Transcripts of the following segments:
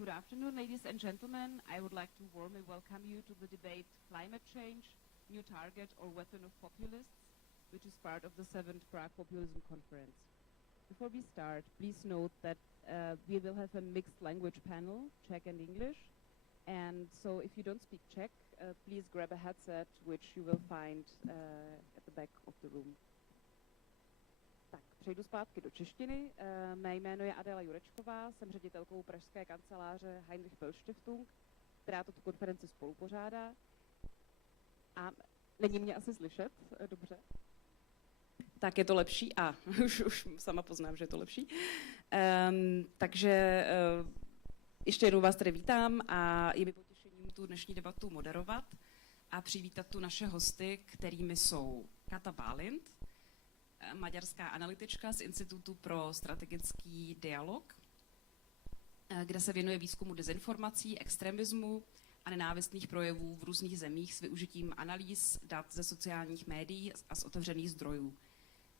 Good afternoon, ladies and gentlemen. I would like to warmly welcome you to the debate Climate Change, New Target or Weapon of Populists, which is part of the 7th Prague Populism Conference. Before we start, please note that we will have a mixed language panel, Czech and English. And so if you don't speak Czech, please grab a headset, which you will find at the back of the room. Tak, přejdu zpátky do češtiny. Mé jméno je Adela Jurečková, jsem ředitelkou pražské kanceláře Heinrich-Böll-Stiftung, která tuto konferenci spolupořádá. A není mě asi slyšet? Dobře. Tak je to lepší? Už sama poznám, že je to lepší. Takže ještě jednou vás tady vítám a je mi potěšením tu dnešní debatu moderovat a přivítat tu naše hosty, kterými jsou Kata Bálint, maďarská analytička z Institutu pro strategický dialog, kde se věnuje výzkumu dezinformací, extremismu a nenávistných projevů v různých zemích s využitím analýz, dat ze sociálních médií a z otevřených zdrojů.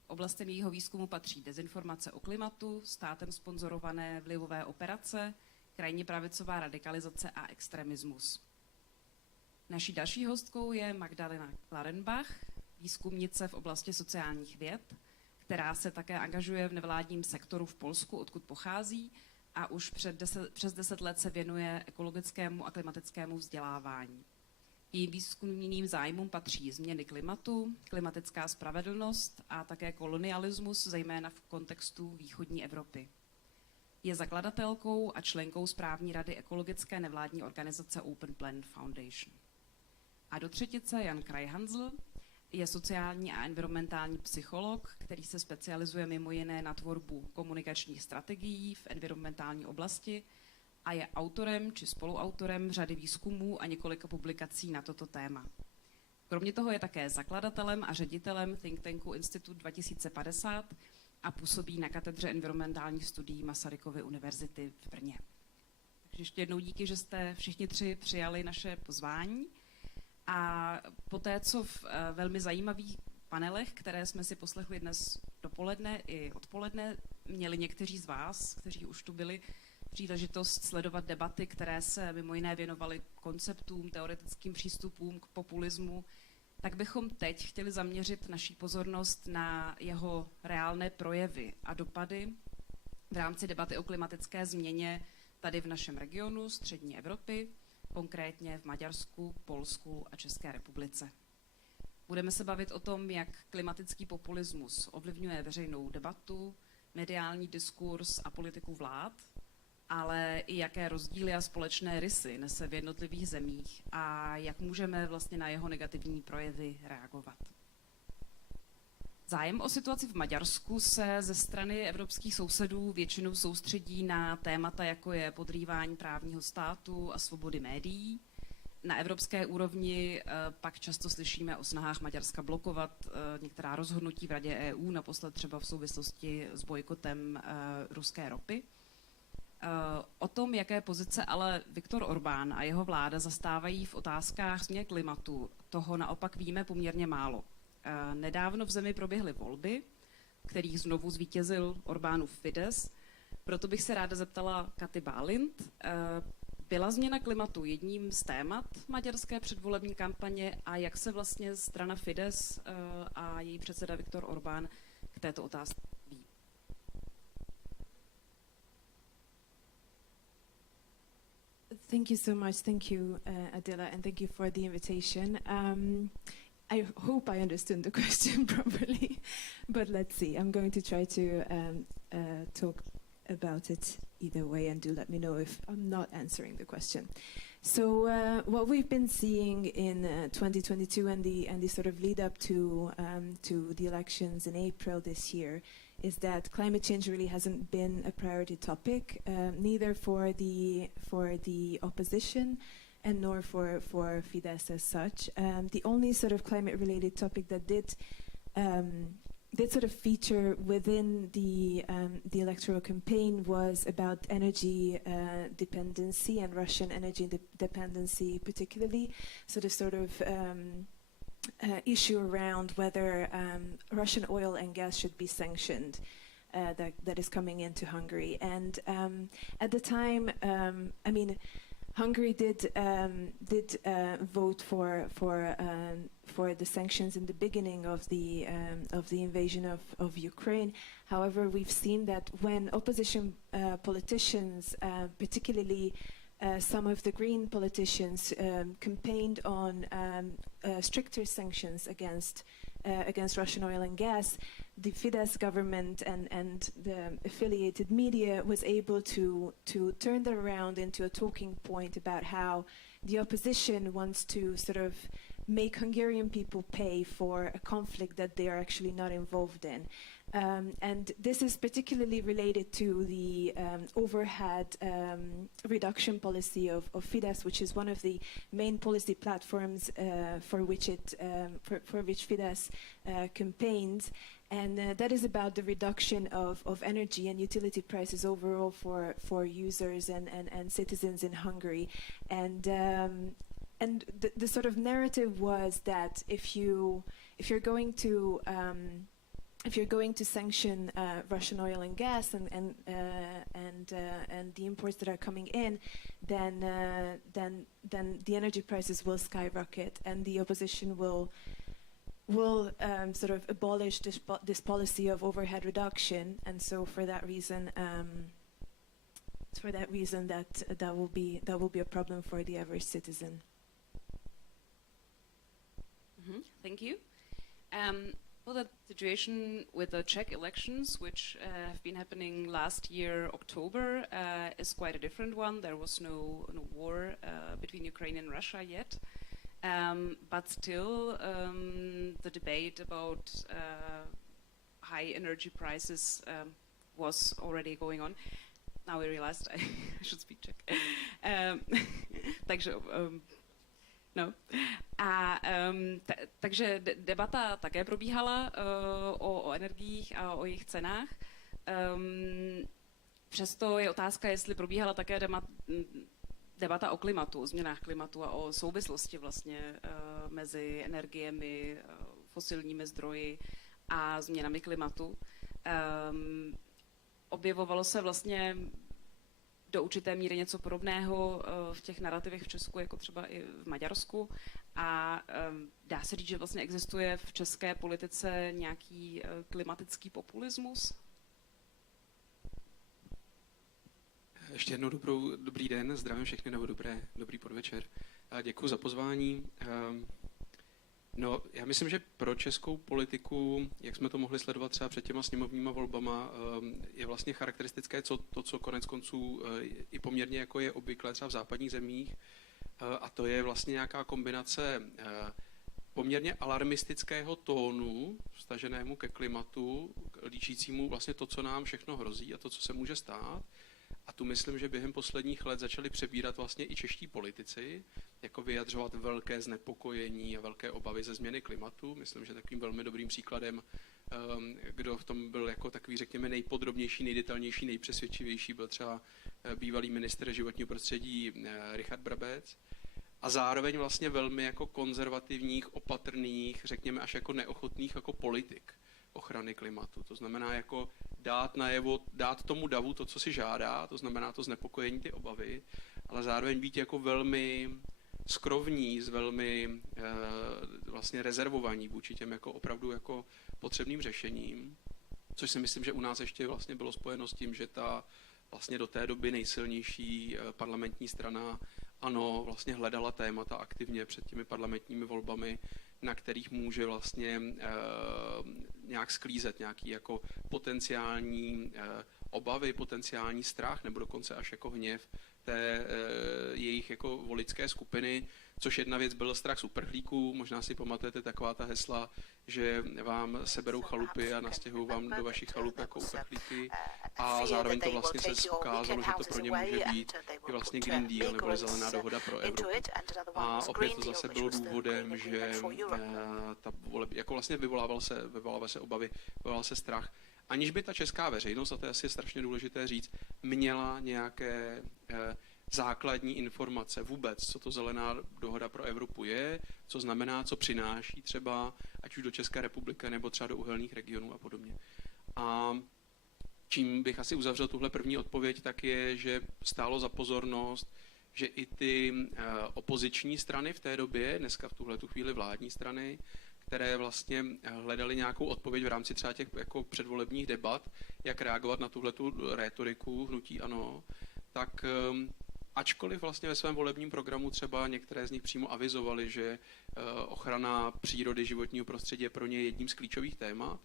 Oblastem jejího výzkumu patří dezinformace o klimatu, státem sponzorované vlivové operace, krajně pravicová radikalizace a extremismus. Naší další hostkou je Magdalena Klarenbach, výzkumnice v oblasti sociálních věd, která se také angažuje v nevládním sektoru v Polsku, odkud pochází, a už přes 10 let se věnuje ekologickému a klimatickému vzdělávání. Jejím výzkumným zájmům patří změny klimatu, klimatická spravedlnost a také kolonialismus, zejména v kontextu východní Evropy. Je zakladatelkou a členkou správní rady ekologické nevládní organizace Open Planet Foundation. A do třetice Jan Krajhanzl je sociální a environmentální psycholog, který se specializuje mimo jiné na tvorbu komunikačních strategií v environmentální oblasti a je autorem či spoluautorem řady výzkumů a několika publikací na toto téma. Kromě toho je také zakladatelem a ředitelem think tanku Institut 2050 a působí na katedře environmentálních studií Masarykovy univerzity v Brně. Takže ještě jednou díky, že jste všichni tři přijali naše pozvání. A poté, co v velmi zajímavých panelech, které jsme si poslechli dnes dopoledne i odpoledne, měli někteří z vás, kteří už tu byli, příležitost sledovat debaty, které se mimo jiné věnovaly konceptům, teoretickým přístupům k populismu, tak bychom teď chtěli zaměřit naší pozornost na jeho reálné projevy a dopady v rámci debaty o klimatické změně tady v našem regionu střední Evropy, konkrétně v Maďarsku, Polsku a České republice. Budeme se bavit o tom, jak klimatický populismus ovlivňuje veřejnou debatu, mediální diskurs a politiku vlád, ale i jaké rozdíly a společné rysy nese v jednotlivých zemích a jak můžeme vlastně na jeho negativní projevy reagovat. Zájem o situaci v Maďarsku se ze strany evropských sousedů většinou soustředí na témata, jako je podrývání právního státu a svobody médií. Na evropské úrovni pak často slyšíme o snahách Maďarska blokovat některá rozhodnutí v Radě EU, naposled třeba v souvislosti s bojkotem ruské ropy. O tom, jaké pozice ale Viktor Orbán a jeho vláda zastávají v otázkách změny klimatu, toho naopak víme poměrně málo. Nedávno v zemi proběhly volby, kterých znovu zvítězil Orbánův Fidesz. Proto bych se ráda zeptala Katy Bálint. Byla změna klimatu jedním z témat maďarské předvolební kampaně a jak se vlastně strana Fidesz a její předseda Viktor Orbán k této otázce ví? Thank you so much. Thank you, Adela, and thank you for the invitation. I hope I understood the question properly, but let's see. I'm going to try to talk about it either way, and do let me know if I'm not answering the question. So what we've been seeing in 2022 and the sort of lead up to the elections in April this year is that climate change really hasn't been a priority topic, neither for the opposition and nor for Fidesz as such. The only sort of climate-related topic that did sort of feature within the electoral campaign was about energy dependency and Russian energy dependency, particularly. So the sort of issue around whether Russian oil and gas should be sanctioned. that is coming into Hungary. And at the time, Hungary did vote for the sanctions in the beginning of the invasion of Ukraine. However, we've seen that when opposition politicians, particularly some of the Green politicians, campaigned on stricter sanctions against Russian oil and gas, the Fidesz government and the affiliated media was able to turn that around into a talking point about how the opposition wants to sort of make Hungarian people pay for a conflict that they are actually not involved in. And this is particularly related to the overhead reduction policy of Fidesz, which is one of the main policy platforms for which Fidesz campaigns. And that is about the reduction of energy and utility prices overall for users and citizens in Hungary. And the sort of narrative was that if you're going to sanction Russian oil and gas and the imports that are coming in, then the energy prices will skyrocket, and the opposition will sort of abolish this policy of overhead reduction. And so for that reason, that will be a problem for the average citizen. Thank you. Well, the situation with the Czech elections, which have been happening last year, October, is quite a different one. There was no war between Ukraine and Russia yet. But still, the debate about high energy prices was already going on. Now I realized I should speak Czech. Takže no. Takže debata také probíhala o energiích a o jejich cenách. Přesto je otázka, jestli probíhala také debata o klimatu, o změnách klimatu a o souvislosti vlastně mezi energiemi, fosilními zdroji a změnami klimatu. Objevovalo se vlastně do určité míry něco podobného v těch narrativech v Česku, jako třeba i v Maďarsku. A dá se říct, že vlastně existuje v české politice nějaký klimatický populismus? Ještě jednou dobrý den, zdravím všechny, nebo dobrý podvečer. Děkuji za pozvání. No, já myslím, že pro českou politiku, jak jsme to mohli sledovat třeba před těma sněmovníma volbama, je vlastně charakteristické co konec konců i poměrně jako je obvyklé třeba v západních zemích, a to je vlastně nějaká kombinace poměrně alarmistického tónu vztaženému ke klimatu, líčícímu vlastně to, co nám všechno hrozí a to, co se může stát. A tu myslím, že během posledních let začali přebírat vlastně i čeští politici, jako vyjadřovat velké znepokojení a velké obavy ze změny klimatu. Myslím, že takovým velmi dobrým příkladem, kdo v tom byl jako takový, řekněme, nejpodrobnější, nejdetailnější, nejpřesvědčivější, byl třeba bývalý ministr životního prostředí Richard Brabec. A zároveň vlastně velmi jako konzervativních, opatrných, řekněme až jako neochotných jako politik ochrany klimatu. To znamená jako dát tomu davu to, co si žádá, to znamená to znepokojení, ty obavy, ale zároveň být jako velmi skrovní, velmi vlastně rezervovaní vůči těm jako opravdu jako potřebným řešením, což si myslím, že u nás ještě vlastně bylo spojeno s tím, že ta vlastně do té doby nejsilnější parlamentní strana ANO vlastně hledala témata aktivně před těmi parlamentními volbami, na kterých může vlastně nějak sklízet nějaký jako potenciální obavy, potenciální strach nebo dokonce až jako hněv té jejich jako voličské skupiny, což jedna věc byl strach z uprchlíků. Možná si pamatujete taková ta hesla, že vám seberou chalupy a nastěhují vám do vašich chalup jako uprchlíky, a zároveň to vlastně se ukázalo, že to pro ně může být i vlastně Green Deal nebo zelená dohoda pro Evropu. A opět to zase bylo důvodem, že ta jako vlastně vyvolával se obavy, vyvolával se strach, aniž by ta česká veřejnost, a to je asi strašně důležité říct, měla nějaké základní informace vůbec, co to zelená dohoda pro Evropu je, co znamená, co přináší třeba, ať už do České republiky, nebo třeba do uhelných regionů a podobně. A čím bych asi uzavřel tuhle první odpověď, tak je, že stálo za pozornost, že i ty opoziční strany v té době, dneska v tuhletu chvíli vládní strany, které vlastně hledali nějakou odpověď v rámci třeba těch jako předvolebních debat, jak reagovat na tuhletu rétoriku hnutí ANO, tak ačkoliv vlastně ve svém volebním programu třeba některé z nich přímo avizovali, že ochrana přírody, životního prostředí je pro ně jedním z klíčových témat,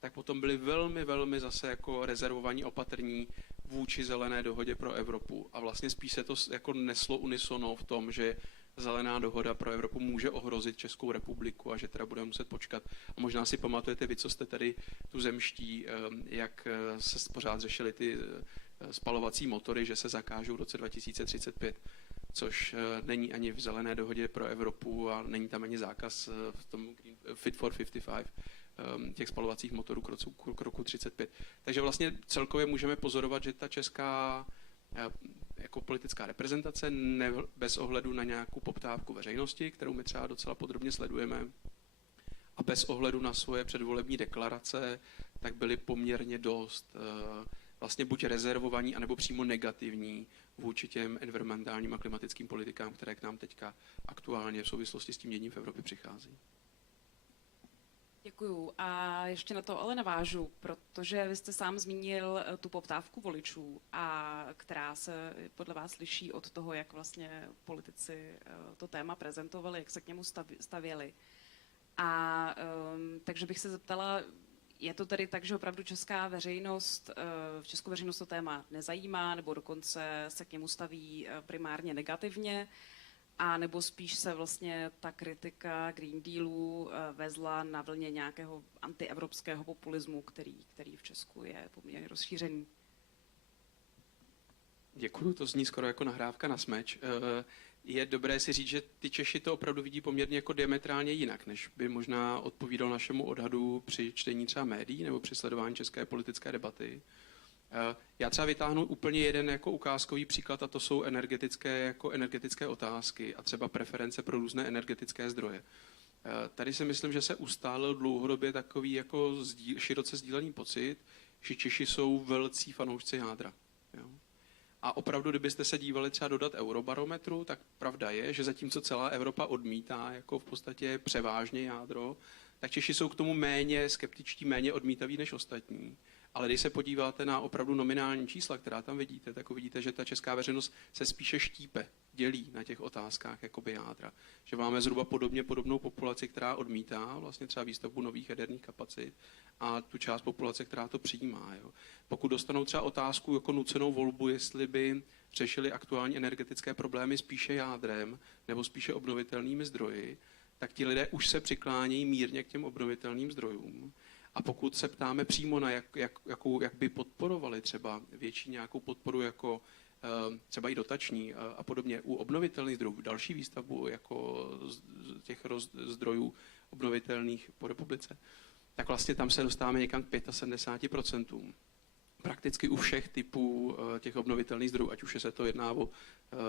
tak potom byli velmi, velmi zase jako rezervovaní, opatrní vůči zelené dohodě pro Evropu. A vlastně spíš se to jako neslo unisono v tom, že zelená dohoda pro Evropu může ohrozit Českou republiku a že teda budeme muset počkat. A možná si pamatujete vy, co jste tady tu zemští, jak se pořád řešily ty spalovací motory, že se zakážou v roce 2035, což není ani v zelené dohodě pro Evropu a není tam ani zákaz v tom Fit for 55 těch spalovacích motorů k roku 35. Takže vlastně celkově můžeme pozorovat, že ta česká jako politická reprezentace bez ohledu na nějakou poptávku veřejnosti, kterou my třeba docela podrobně sledujeme, a bez ohledu na svoje předvolební deklarace, tak byly poměrně dost vlastně buď rezervovaní, anebo přímo negativní vůči těm environmentálním a klimatickým politikám, které k nám teďka aktuálně v souvislosti s tím děním v Evropě přichází. Děkuju. A ještě na to ale navážu, protože vy jste sám zmínil tu poptávku voličů, a která se podle vás liší od toho, jak vlastně politici to téma prezentovali, jak se k němu stavěli. A takže bych se zeptala, je to tedy tak, že opravdu českou veřejnost to téma nezajímá, nebo dokonce se k němu staví primárně negativně, a nebo spíš se vlastně ta kritika Green Dealu vezla na vlně nějakého antievropského populismu, který v Česku je poměrně rozšířený? Děkuju, to zní skoro jako nahrávka na smeč. Je dobré si říct, že ty Češi to opravdu vidí poměrně jako diametrálně jinak, než by možná odpovídal našemu odhadu při čtení třeba médií nebo při sledování české politické debaty. Já třeba vytáhnu úplně jeden jako ukázkový příklad, a to jsou energetické otázky a třeba preference pro různé energetické zdroje. Tady si myslím, že se ustálil dlouhodobě takový jako široce sdílený pocit, že Češi jsou velcí fanoušci jádra. Jo? A opravdu, kdybyste se dívali třeba do dat Eurobarometru, tak pravda je, že zatímco celá Evropa odmítá jako v podstatě převážně jádro, tak Češi jsou k tomu méně skeptičtí, méně odmítaví než ostatní. Ale když se podíváte na opravdu nominální čísla, která tam vidíte, tak uvidíte, že ta česká veřejnost se spíše štípe, dělí na těch otázkách jakoby jádra. Že máme zhruba podobnou populaci, která odmítá vlastně třeba výstavbu nových jaderných kapacit, a tu část populace, která to přijímá. Jo. Pokud dostanou třeba otázku jako nucenou volbu, jestli by řešili aktuální energetické problémy spíše jádrem nebo spíše obnovitelnými zdroji, tak ti lidé už se přiklánějí mírně k těm obnovitelným zdrojům. A pokud se ptáme přímo na jak by podporovali třeba větší nějakou podporu jako třeba i dotační a podobně u obnovitelných zdrojů, další výstavbu jako těch zdrojů obnovitelných po republice, tak vlastně tam se dostáváme někam k 75%. Prakticky u všech typů těch obnovitelných zdrojů, ať už se to jedná o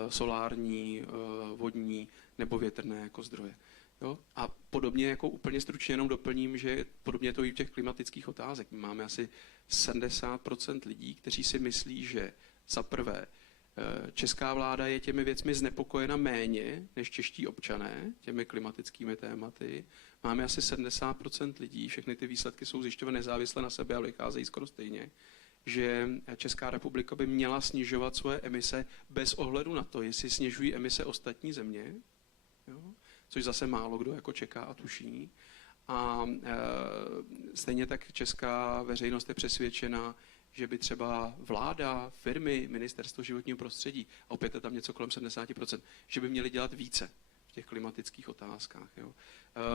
solární, vodní nebo větrné jako zdroje. Jo? A podobně jako úplně stručně jenom doplním, že podobně to i v těch klimatických otázek. My máme asi 70% lidí, kteří si myslí, že za prvé česká vláda je těmi věcmi znepokojena méně než čeští občané, těmi klimatickými tématy. Máme asi 70% lidí, všechny ty výsledky jsou zjišťované nezávisle na sebe a vycházejí skoro stejně, že Česká republika by měla snižovat svoje emise bez ohledu na to, jestli snižují emise ostatní země, jo? Což zase málo kdo jako čeká a tuší. A stejně tak česká veřejnost je přesvědčena, že by třeba vláda, firmy, ministerstvo životního prostředí, a opět je tam něco kolem 70%, že by měly dělat více v těch klimatických otázkách. Jo.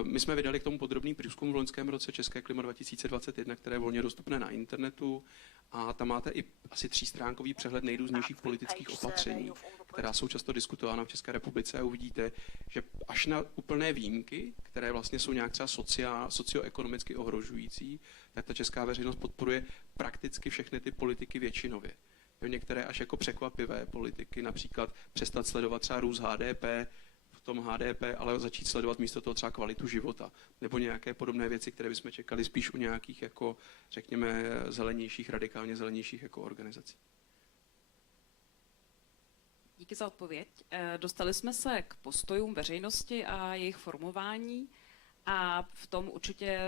My jsme vydali k tomu podrobný průzkum v loňském roce České klima 2021, které je volně dostupné na internetu, a tam máte i asi 3stránkový přehled nejrůznějších politických opatření, která jsou často diskutována v České republice, a uvidíte, že až na úplné výjimky, které vlastně jsou nějak třeba socioekonomicky ohrožující, tak ta česká veřejnost podporuje prakticky všechny ty politiky většinově. Jo, některé až jako překvapivé politiky, například přestat sledovat třeba růst HDP tom HDP, ale začít sledovat místo toho třeba kvalitu života nebo nějaké podobné věci, které bychom čekali spíš u nějakých, jako řekněme, zelenějších, radikálně zelenějších jako organizací. Díky za odpověď. Dostali jsme se k postojům veřejnosti a jejich formování a v tom určitě,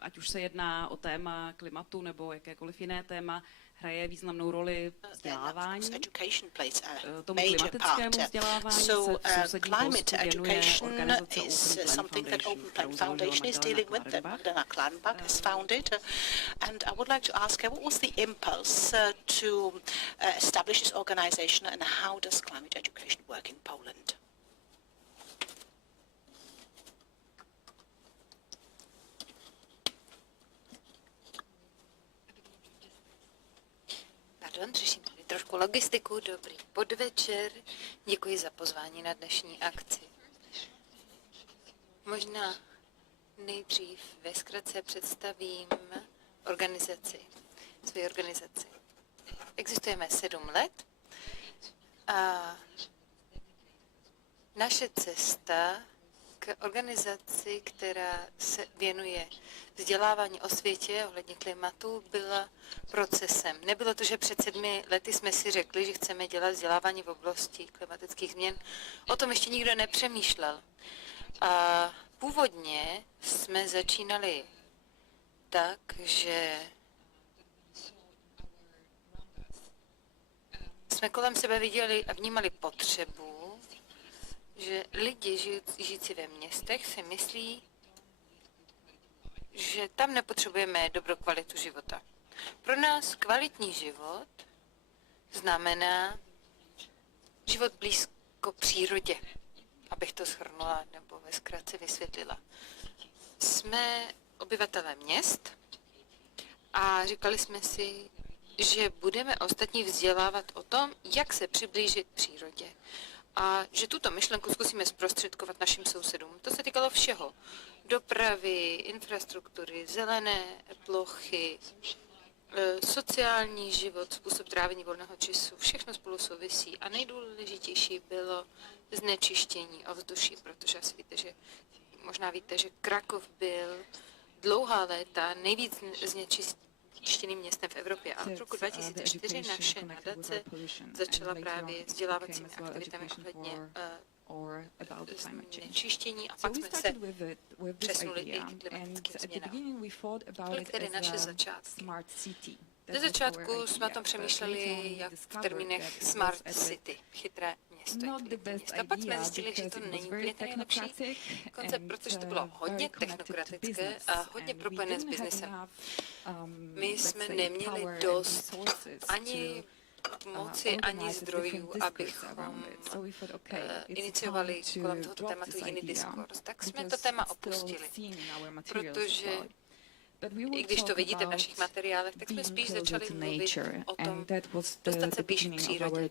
ať už se jedná o téma klimatu nebo jakékoliv jiné téma, hraje významnou roli vzdělávání. Tomu klimatickému vzdělávání se v sousedním Polsku věnuje organizace Open Plan Foundation, kterou založila Magdalena Klarenbach. And I would like to ask her, what was the impulse to establish this organization and how does climate education work in Poland? Pardon, řeším tady trošku logistiku. Dobrý podvečer. Děkuji za pozvání na dnešní akci. Možná nejdřív ve zkratce představím svoji organizaci. Existujeme 7 let a naše cesta k organizaci, která se věnuje vzdělávání o světě ohledně klimatu, byla procesem. Nebylo to, že před 7 lety jsme si řekli, že chceme dělat vzdělávání v oblasti klimatických změn. O tom ještě nikdo nepřemýšlel. A původně jsme začínali tak, že jsme kolem sebe viděli a vnímali potřebu, že lidi žijící ve městech si myslí, že tam nepotřebujeme dobrou kvalitu života. Pro nás kvalitní život znamená život blízko přírodě, abych to shrnula nebo ve zkratce vysvětlila. Jsme obyvatelé měst a říkali jsme si, že budeme ostatní vzdělávat o tom, jak se přiblížit přírodě. A že tuto myšlenku zkusíme zprostředkovat našim sousedům. To se týkalo všeho. Dopravy, infrastruktury, zelené plochy, sociální život, způsob trávení volného času. Všechno spolu souvisí. A nejdůležitější bylo znečištění ovzduší, protože asi možná víte, že Krakov byl dlouhá léta nejvíc znečištěným městem v Evropě. A od roku 2004 naše nadace začala právě vzdělávacími aktivitami ohledně znečištění a pak jsme se přesunuli i k klimatickým změnám. Tolik tedy naše začátky. Ze začátku jsme o tom přemýšleli jak v termínech Smart City, chytré město. A pak jsme zjistili, že to není úplně ten nejlepší koncept, protože to bylo hodně technokratické a hodně propojené s biznesem. My jsme neměli dost ani moci, ani zdrojů, abychom iniciovali kolem tohoto tématu jiný diskurs. Tak jsme to téma opustili, protože i když to vidíte v našich materiálech, tak jsme spíš začali mluvit o tom, dostat se blíž k přírodě.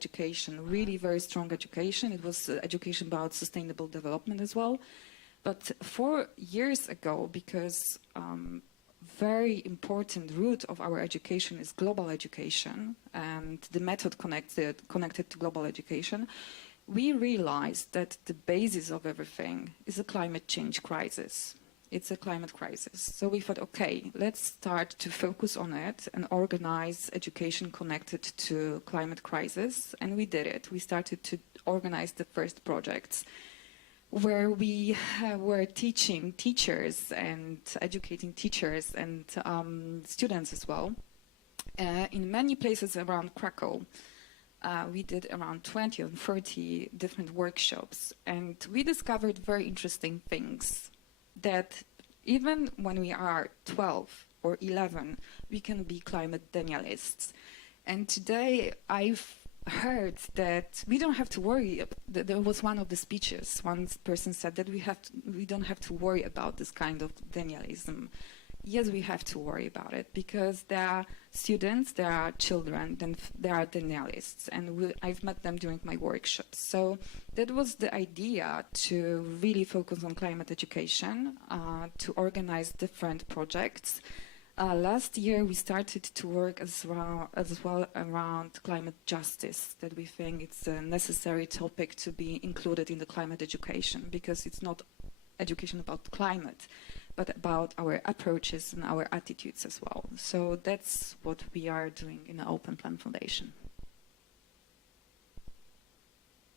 Really very strong education. It was education about sustainable development as well. But 4 years ago, because very important root of our education is global education and the method connected to global education, we realized that the basis of everything is a climate change crisis. It's a climate crisis. So we thought, okay, let's start to focus on it and organize education connected to climate crisis. And we did it. We started to organize the first projects where we were teaching teachers and educating teachers and students as well in many places around Krakow. We did around 20 or 30 different workshops, and we discovered very interesting things, that even when we are 12 or 11, we can be climate denialists. And today I've heard that we don't have to worry. There was one of the speeches, one person said that we don't have to worry about this kind of denialism. Yes, we have to worry about it, because there are students, there are children, then there are denialists, and I've met them during my workshops. So that was the idea, to really focus on climate education, to organize different projects, Last year, we started to work as well around climate justice, that we think it's a necessary topic to be included in the climate education, because it's not education about climate, but about our approaches and our attitudes as well. So that's what we are doing in the Open Plan Foundation.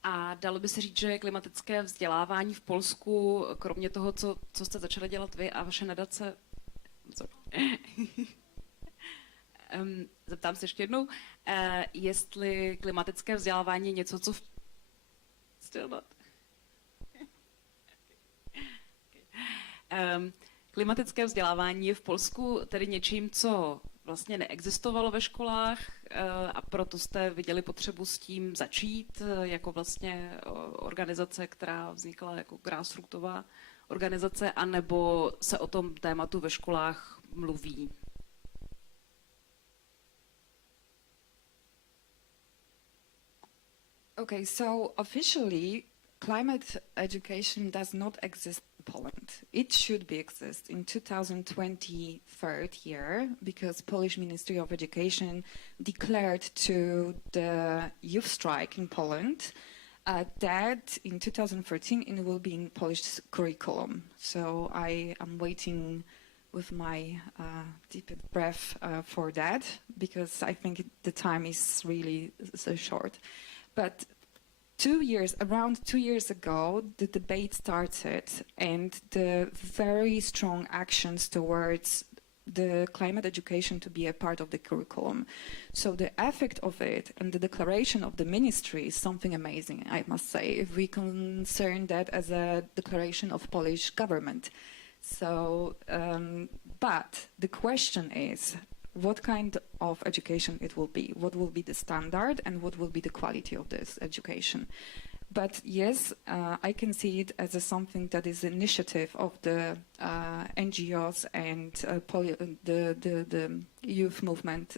A dalo by se říct, že klimatické vzdělávání v Polsku, kromě toho, co jste začali dělat vy a vaše nadace, zeptám se ještě jednou, jestli klimatické vzdělávání je něco, co still not. Klimatické vzdělávání je v Polsku tedy něčím, co vlastně neexistovalo ve školách a proto jste viděli potřebu s tím začít jako vlastně organizace, která vznikla jako grassrootová organizace, anebo se o tom tématu ve školách mluví? Okay, so officially, climate education does not exist in Poland. It should be exist in 2023 year, because Polish Ministry of Education declared to the youth strike in Poland that in 2013 it will be in Polish curriculum. So I am waiting with my deep breath for that, because I think the time is really so short. But around 2 years ago, the debate started, and the very strong actions towards the climate education to be a part of the curriculum. So the effect of it and the declaration of the ministry is something amazing, I must say, if we concern that as a declaration of Polish government. So, but the question is, what kind of education it will be, what will be the standard, and what will be the quality of this education. But yes, I can see it as something that is an initiative of the NGOs and the youth movement,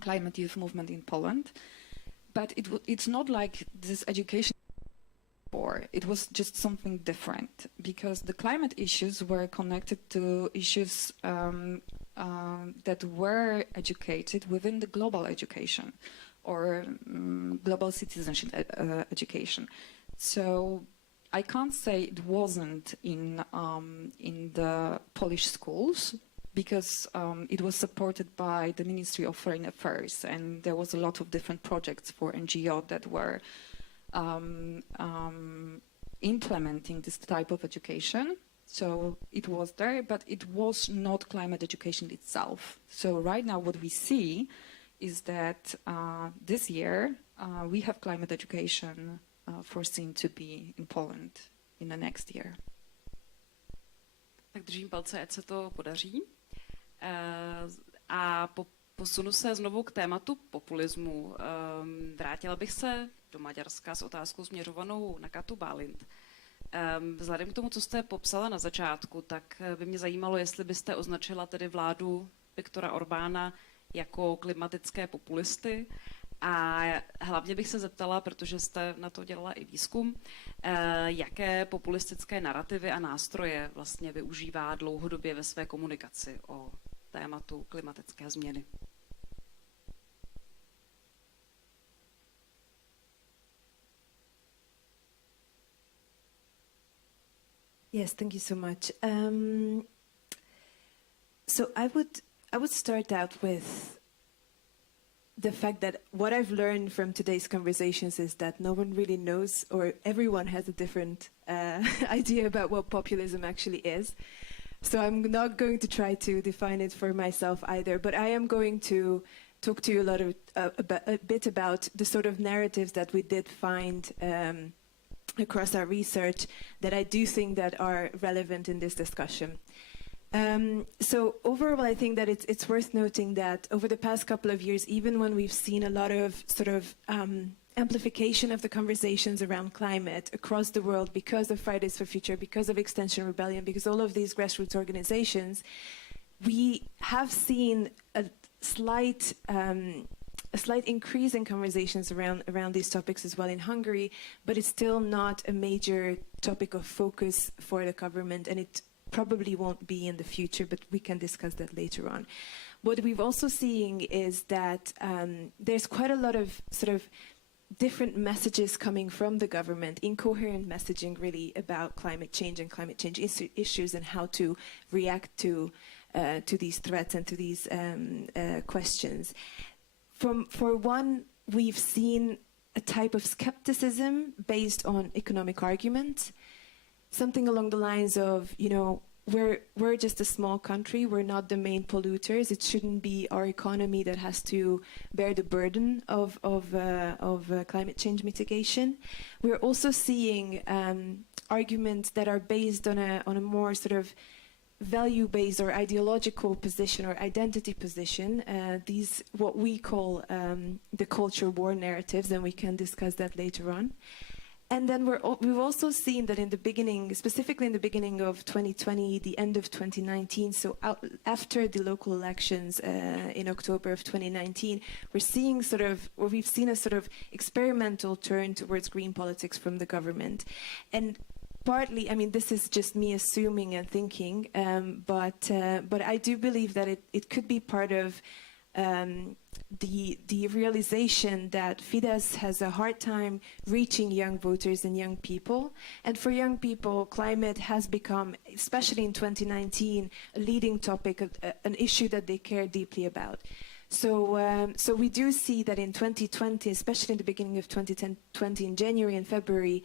climate youth movement in Poland. But it's not like this education before. It was just something different, because the climate issues were connected to issues that were educated within the global education or global citizenship education. So I can't say it wasn't in the Polish schools, because it was supported by the Ministry of Foreign Affairs, and there was a lot of different projects for NGO that were implementing this type of education. So it was there, but it was not climate education itself. So right now what we see is that this year we have climate education foreseen to be in Poland in the next year. Tak držím palce, ať se to podaří. A posunu se znovu k tématu populismu. Vrátila bych se do Maďarska s otázkou směřovanou na Katu Bálint. Vzhledem k tomu, co jste popsala na začátku, tak by mě zajímalo, jestli byste označila tedy vládu Viktora Orbána jako klimatické populisty. A hlavně bych se zeptala, protože jste na to dělala i výzkum, jaké populistické narrativy a nástroje vlastně využívá dlouhodobě ve své komunikaci o tématu klimatické změny. Yes, thank you so much. So I would start out with the fact that what I've learned from today's conversations is that no one really knows, or everyone has a different idea about what populism actually is. So I'm not going to try to define it for myself either, but I am going to talk to you a bit about the sort of narratives that we did find across our research that I do think that are relevant in this discussion. So overall, I think that it's worth noting that over the past couple of years, even when we've seen a lot of sort of amplification of the conversations around climate across the world because of Fridays for Future, because of Extinction Rebellion, because all of these grassroots organizations, we have seen a slight increase in conversations around these topics as well in Hungary, but it's still not a major topic of focus for the government, and it probably won't be in the future, but we can discuss that later on. What we've also seeing is that there's quite a lot of sort of different messages coming from the government, incoherent messaging really about climate change and climate change issues and how to react to these threats and to these questions. For one, we've seen a type of skepticism based on economic argument, something along the lines of, you know, we're just a small country, we're not the main polluters, it shouldn't be our economy that has to bear the burden of climate change mitigation. We're also seeing arguments that are based on a more sort of value-based or ideological position or identity position, these what we call the culture war narratives, and we can discuss that later on. And then we've also seen that in the beginning, specifically in the beginning of 2020, the end of 2019, so after the local elections in October of 2019, we've seen a sort of experimental turn towards green politics from the government. And partly, I mean, this is just me assuming and thinking, but I do believe that it could be part of the realization that Fidesz has a hard time reaching young voters and young people. And for young people, climate has become, especially in 2019, a leading topic, an issue that they care deeply about. So we do see that in 2020, especially in the beginning of 2020, in January and February,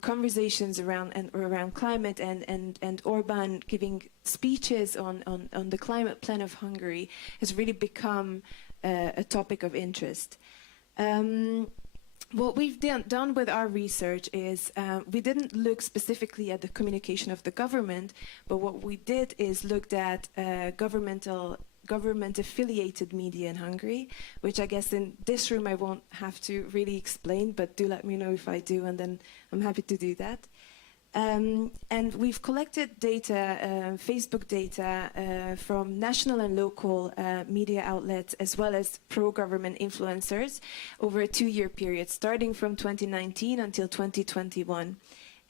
conversations around climate and Orban giving speeches on the climate plan of Hungary has really become a topic of interest. What we've done with our research is we didn't look specifically at the communication of the government, but what we did is looked at government-affiliated media in Hungary, which I guess in this room I won't have to really explain, but do let me know if I do, and then I'm happy to do that. And we've collected data, Facebook data, from national and local media outlets, as well as pro-government influencers over a 2-year period, starting from 2019 until 2021.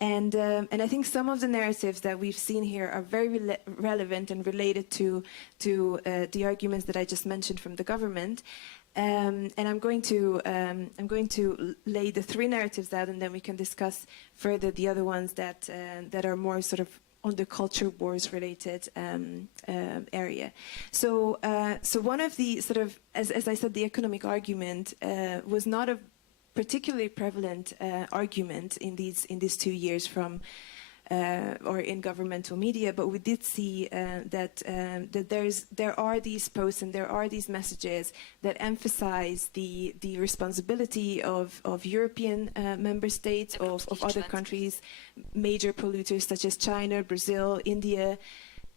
And I think some of the narratives that we've seen here are very relevant and related to the arguments that I just mentioned from the government. And I'm going to lay the 3 narratives out, and then we can discuss further the other ones that are more sort of on the culture wars related area. So one of the sort of, as I said, the economic argument was not a particularly prevalent argument in these 2 years from or in governmental media, but we did see that there are these posts and there are these messages that emphasize the responsibility of European member states, of other countries, major polluters such as China, Brazil, India,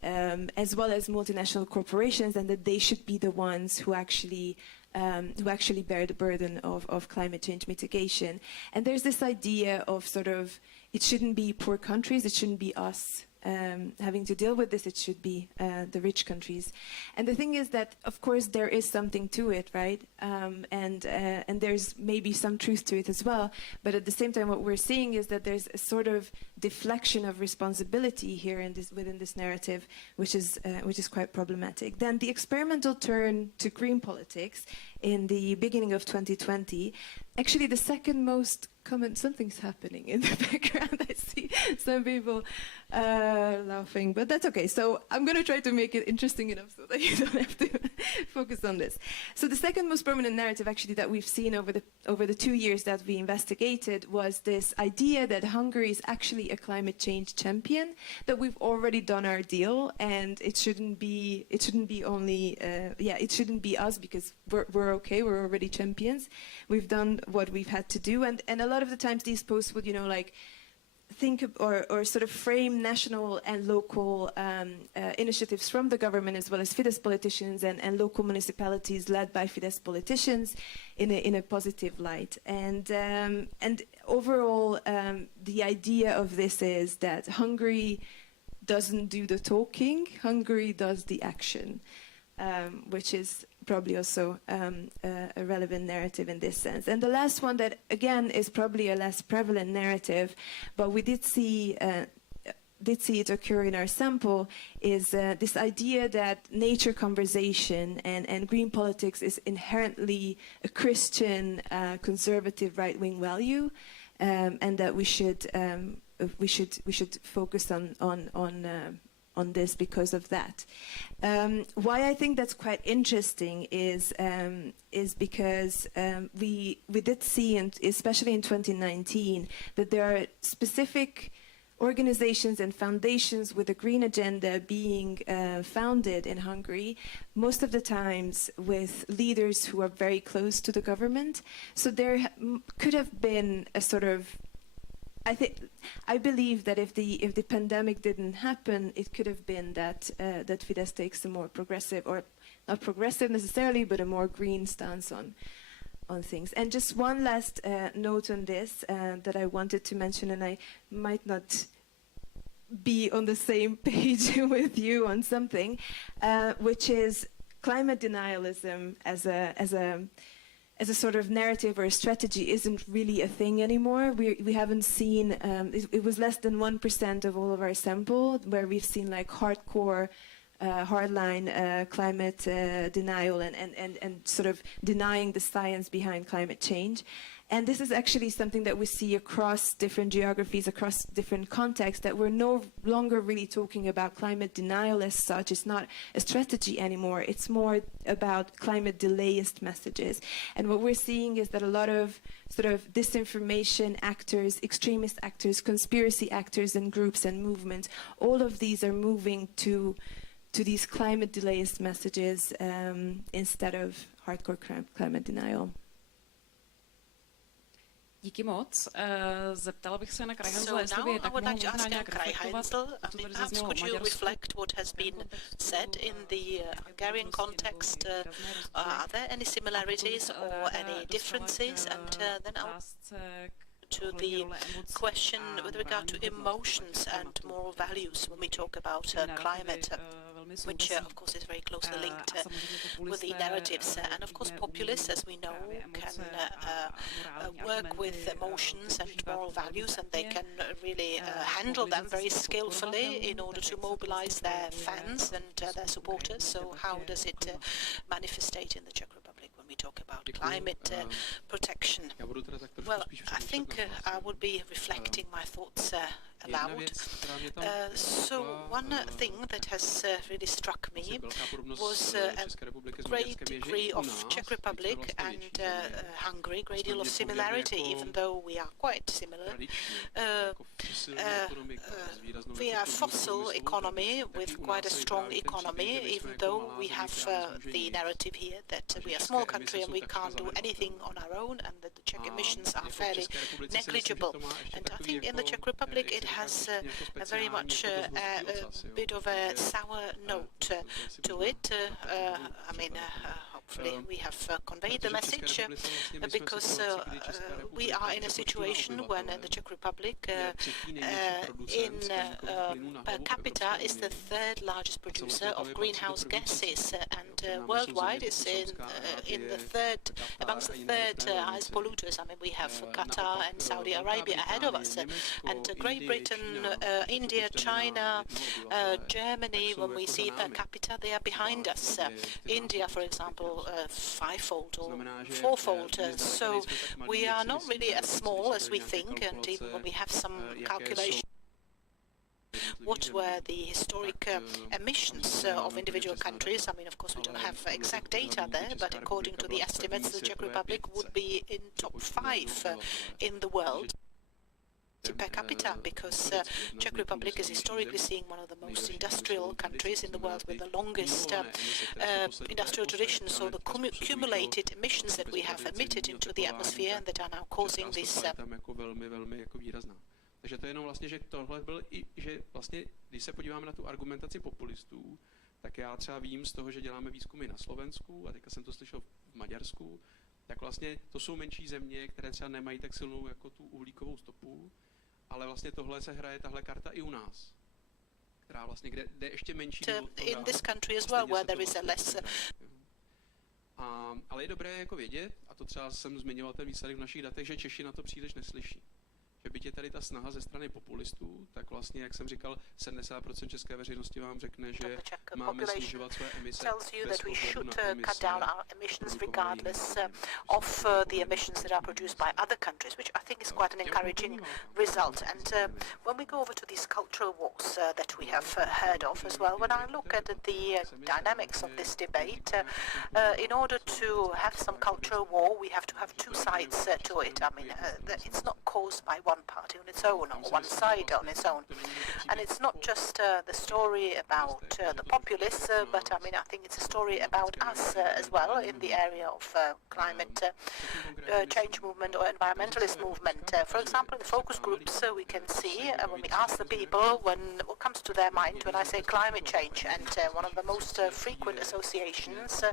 as well as multinational corporations, and that they should be the ones who actually bear the burden of climate change mitigation. And there's this idea of sort of, it shouldn't be poor countries, it shouldn't be us having to deal with this, it should be the rich countries. And the thing is that, of course, there is something to it, right? And there's maybe some truth to it as well. But at the same time, what we're seeing is that there's a sort of deflection of responsibility here within this narrative, which is quite problematic. Then the experimental turn to green politics in the beginning of 2020, actually the second most common, something's happening in the background. I see some people laughing, but that's okay. So I'm going to try to make it interesting enough so that you don't have to focus on this. So the second most prominent narrative actually that we've seen over the 2 years that we investigated was this idea that Hungary is actually a climate change champion, that we've already done our deal, and it shouldn't be us because we're okay, we're already champions. We've done what we've had to do, and a lot of the times these posts would, think or sort of frame national and local initiatives from the government, as well as Fidesz politicians and local municipalities led by Fidesz politicians in a positive light. And overall, the idea of this is that Hungary doesn't do the talking, Hungary does the action, which is probably also a relevant narrative in this sense. And the last one that, again, is probably a less prevalent narrative, but we did see did see it occur in our sample is this idea that nature conservation and green politics is inherently a Christian conservative right-wing value, and that we should focus on this because of that. Why I think that's quite interesting is because we did see, especially in 2019, that there are specific organizations and foundations with a green agenda being founded in Hungary, most of the times with leaders who are very close to the government. So there could have been a sort of, I believe that if the pandemic didn't happen, it could have been that that Fidesz takes a more progressive, or not progressive necessarily, but a more green stance on things. And just one last note on this that I wanted to mention, and I might not be on the same page with you on something, which is climate denialism as a sort of narrative or a strategy isn't really a thing anymore. We haven't seen, it was less than 1% of all of our sample where we've seen like hardcore, hardline climate denial and sort of denying the science behind climate change. And this is actually something that we see across different geographies, across different contexts, that we're no longer really talking about climate denial as such. It's not a strategy anymore. It's more about climate delayist messages. And what we're seeing is that a lot of sort of disinformation actors, extremist actors, conspiracy actors and groups and movements, all of these are moving to these climate delayist messages instead of hardcore climate denial. Díky moc. Zeptala bych se na Krajhensla, jestli by tak mohl možná nějak reflektovat, co tady zaznělo o Maďarsku. Reflect what has been said in the Hungarian context. Are there any similarities or any differences? And then to the question with regard to emotions and moral values when we talk about climate, which of course is very closely linked with the narratives. And of course populists, as we know, can work with emotions and moral values, and they can really handle them very skillfully in order to mobilize their fans and their supporters. So how does it manifestate in the Czech Republic when we talk about climate protection? Well, I think I would be reflecting my thoughts aloud. So one thing that has really struck me was a great degree of Czech Republic and Hungary, great deal of similarity, even though we are quite similar. We are a fossil economy with quite a strong economy, even though we have the narrative here that we are a small country and we can't do anything on our own, and that the Czech emissions are fairly negligible. And I think in the Czech Republic it has a very much a bit of a sour note to it. I mean, hopefully we have conveyed the message, because we are in a situation when the Czech Republic in per capita is the third largest producer of greenhouse gases, and worldwide is in the third, amongst the third highest polluters. I mean, we have Qatar and Saudi Arabia ahead of us, and Great Britain, India, China, Germany, when we see per capita, they are behind us. India, for example, fivefold or fourfold. So we are not really as small as we think, and even when we have some calculations, what were the historic emissions of individual countries? I mean, of course, we don't have exact data there, but according to the estimates, the Czech Republic would be in top 5 in the world per capita, because Czech Republic is historically seeing one of the most industrial countries in the world with the longest industrial tradition. So the cumulated emissions that we have emitted into the atmosphere and that are now causing this. Takže to je jenom vlastně, že tohle byl i, že vlastně, když se podíváme na tu argumentaci populistů, tak já třeba vím z toho, že děláme výzkumy na Slovensku a teďka jsem to slyšel v Maďarsku, tak vlastně to jsou menší země, které třeba nemají tak silnou jako tu uhlíkovou stopu, ale vlastně tohle se hraje tahle karta i u nás, která vlastně, kde ještě menší in this country as well, where there is a less. Ale je dobré jako vědět, a to třeba jsem zmiňoval ten výsledek v našich datech, že Češi na to příliš neslyší. že byť je tady ta snaha ze strany populistů, tak vlastně, jak jsem říkal, 70% české veřejnosti vám řekne, že máme snižovat své emise bez ohledu na emise regardless of the emissions that are produced by other countries, which I think is quite an encouraging result. And when we go over to these cultural wars that we have heard of as well, when I look at the dynamics of this debate, in order to have some cultural war, we have to have two sides to it. I mean, it's not caused by one party on its own or one side on its own. And it's not just the story about the populists, but I mean, I think it's a story about us as well in the area of climate change movement or environmentalist movement. For example, in focus groups, we can see when we ask the people what comes to their mind when I say climate change, and one of the most frequent associations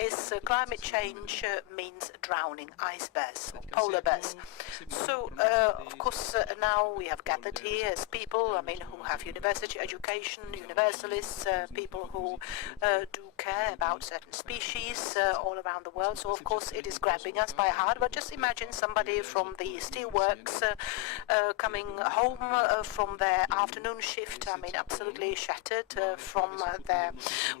is climate change means drowning ice bears or polar bears. So, of course, now we have gathered here as people, I mean, who have university education, universalists, people who do care about certain species all around the world. So, of course, it is grabbing us by heart. But just imagine somebody from the steelworks coming home from their afternoon shift, I mean, absolutely shattered from their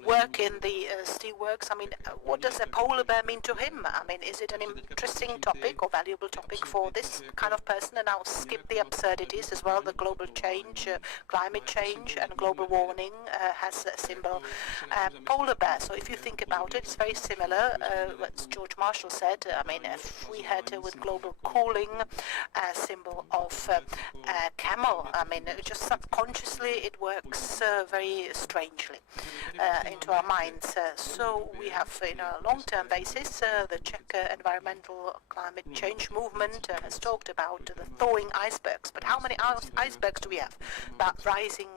work in the steelworks. I mean, what does a polar bear mean to him? I mean, is it an interesting topic or valuable topic for this kind of person? And I'll skip the absurdities as well. The global change, climate change and global warming has a symbol, polar bear. So if you think about it, it's very similar. What George Marshall said, I mean, if we had with global cooling a symbol of a camel, I mean, just subconsciously it works very strangely into our minds. So we have, in a long-term basis, the Czech environmental climate change movement has talked about the thawing icebergs. But how many icebergs do we have? About rising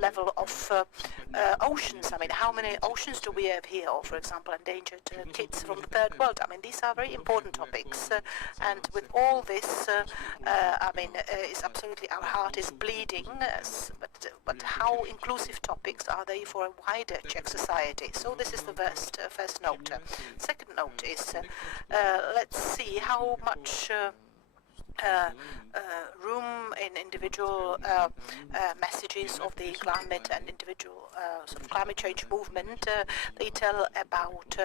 level of oceans. I mean, how many oceans do we have here? Or, for example, endangered kids from the third world. I mean, these are very important topics. And with all this, I mean, it's absolutely, our heart is bleeding. But how inclusive topics are they for a wider Czech society? So this is the first note. Second note is, let's see how much room in individual messages of the climate and individual sort of climate change movement. They tell about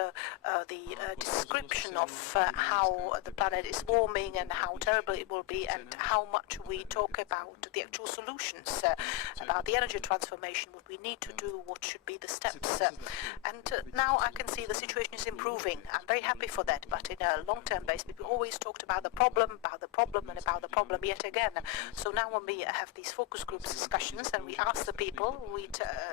the description of how the planet is warming and how terrible it will be, and how much we talk about the actual solutions, about the energy transformation, what we need to do, what should be the steps. And now I can see the situation is improving. I'm very happy for that, but in a long-term basis, we always talked about the problem, and about the problem yet again. So now when we have these focus groups discussions and we ask the people, we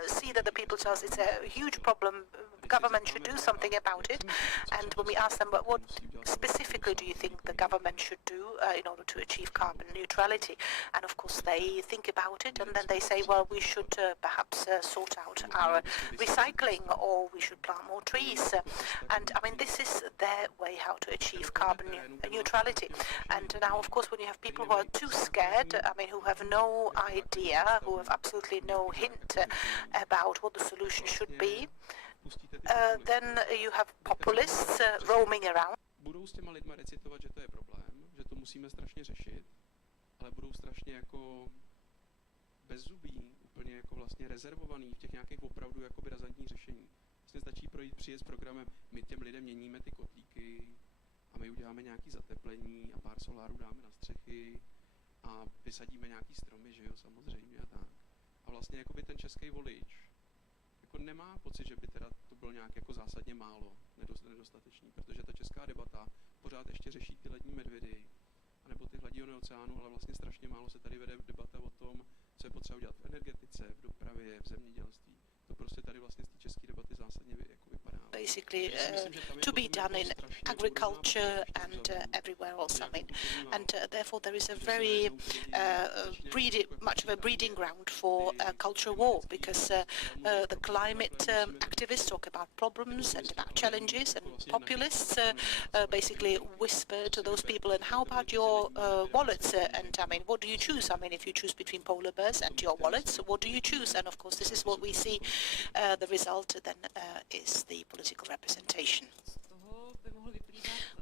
see that the people tell us it's a huge problem, government should do something about it. And when we ask them, but what specifically do you think the government should do in order to achieve carbon neutrality? And of course they think about it, and then they say, well, we should perhaps sort out our recycling, or we should plant more trees. And I mean, this is their way how to achieve carbon neutrality. And now, of course, when you have people who are too scared, I mean, who have no idea, who have absolutely no hint about what the solution should be, then you have populists roaming around. Budou s těma lidma recitovat, že to je problém, že to musíme strašně řešit, ale budou strašně jako bezzubí, úplně jako vlastně rezervovaný v těch nějakých opravdu jakoby razantních řešení. Vlastně stačí přijet s programem, my těm lidem měníme ty kotlíky a my uděláme nějaký zateplení a pár solárů dáme na střechy a vysadíme nějaký stromy, že jo, samozřejmě a tak. A vlastně jakoby ten český volič jako nemá pocit, že by teda to bylo nějak jako zásadně málo, nedostatečný, protože ta česká debata pořád ještě řeší ty lední medvědy, anebo ty hladiny oceánu, ale vlastně strašně málo se tady vede debata o tom, co je potřeba udělat v energetice, v dopravě, v zemědělství. To prostě tady vlastně z té české debaty zásadně jako vypadá. Basically, to be done in agriculture and everywhere else. I mean, and therefore there is a very much of a breeding ground for cultural war, because the climate activists talk about problems and about challenges, and populists basically whisper to those people, and how about your wallets? And I mean, what do you choose? I mean, if you choose between polar bears and your wallets, what do you choose? And of course, this is what we see. The result then is the political representation. Z toho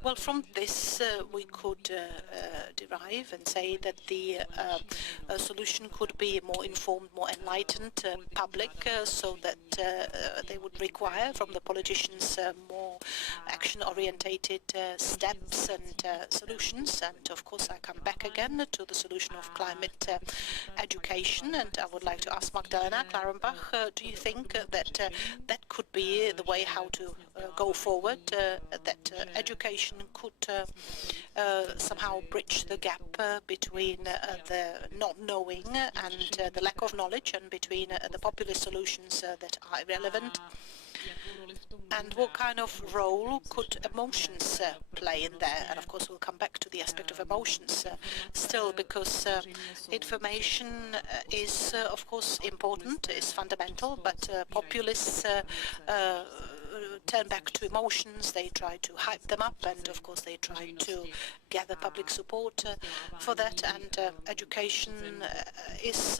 Well, from this we could derive and say that the solution could be a more informed, more enlightened public, so that they would require from the politicians more action-orientated steps and solutions. And of course, I come back again to the solution of climate education, and I would like to ask Magdalena Klarenbach, do you think that that could be the way how to go forward, that education could somehow bridge the gap between the not knowing and the lack of knowledge, and between the populist solutions that are irrelevant? And what kind of role could emotions play in there? And of course, we'll come back to the aspect of emotions still, because information is, of course, important, is fundamental, but populists turn back to emotions. They try to hype them up, and of course, they try to gather public support for that. And education is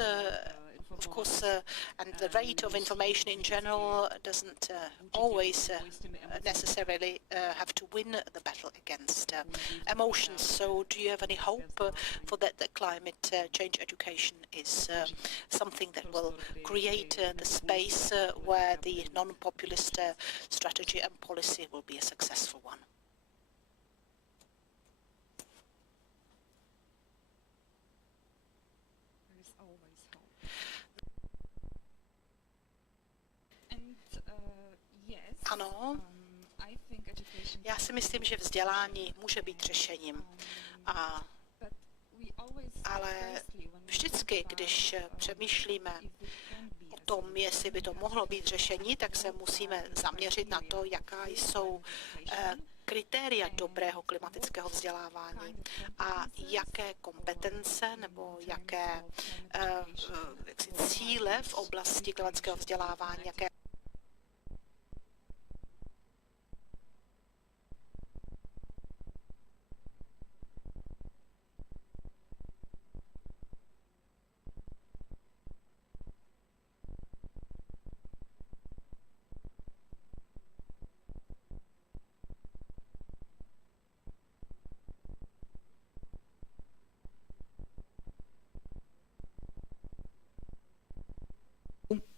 of course, and the rate of information in general doesn't always necessarily have to win the battle against emotions. So do you have any hope for that climate change education is something that will create the space where the non-populist strategy and policy will be a successful one? Ano, já si myslím, že vzdělání může být řešením. Ale vždycky, když přemýšlíme o tom, jestli by to mohlo být řešení, tak se musíme zaměřit na to, jaká jsou kritéria dobrého klimatického vzdělávání a jaké kompetence nebo jaké cíle v oblasti klimatického vzdělávání, jaké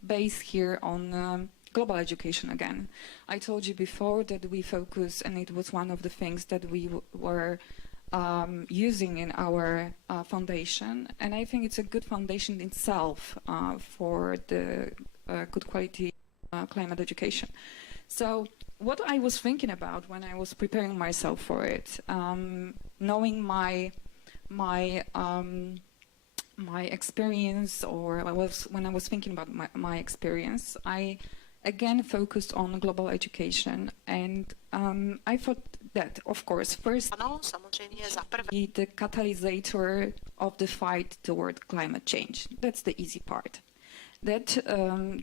base here on global education again. I told you before that we focus, and it was one of the things that we were using in our foundation, and I think it's a good foundation itself for the good quality climate education. So what I was thinking about when I was preparing myself for it, knowing my experience, or when I was thinking about my experience, I again focused on global education, and I thought that, of course, first the catalysator of the fight toward climate change. That's the easy part. That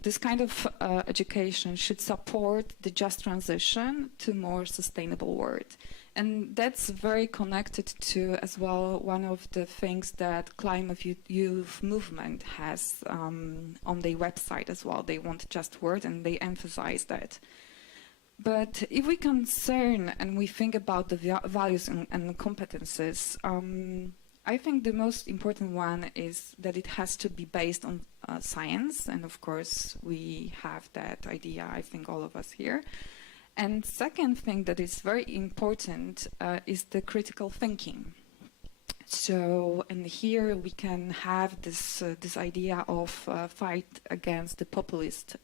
this kind of education should support the just transition to more sustainable world. And that's very connected to, as well, one of the things that Climate Youth Movement has on their website as well. They want just word, and they emphasize that. But if we concern and we think about the values and competences, I think the most important one is that it has to be based on science, and of course we have that idea, I think all of us here. And second thing that is very important is the critical thinking. So, and here we can have this idea of fight against the populist.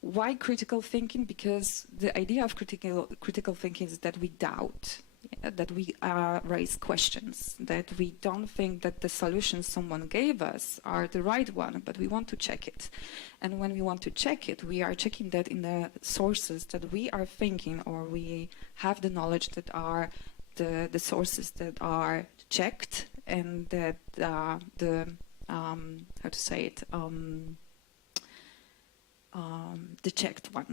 Why critical thinking? Because the idea of critical thinking is that we doubt, that we raise questions, that we don't think that the solutions someone gave us are the right one, but we want to check it. And when we want to check it, we are checking that in the sources that we are thinking, or we have the knowledge that are the sources that are checked, and that how to say it, the checked one,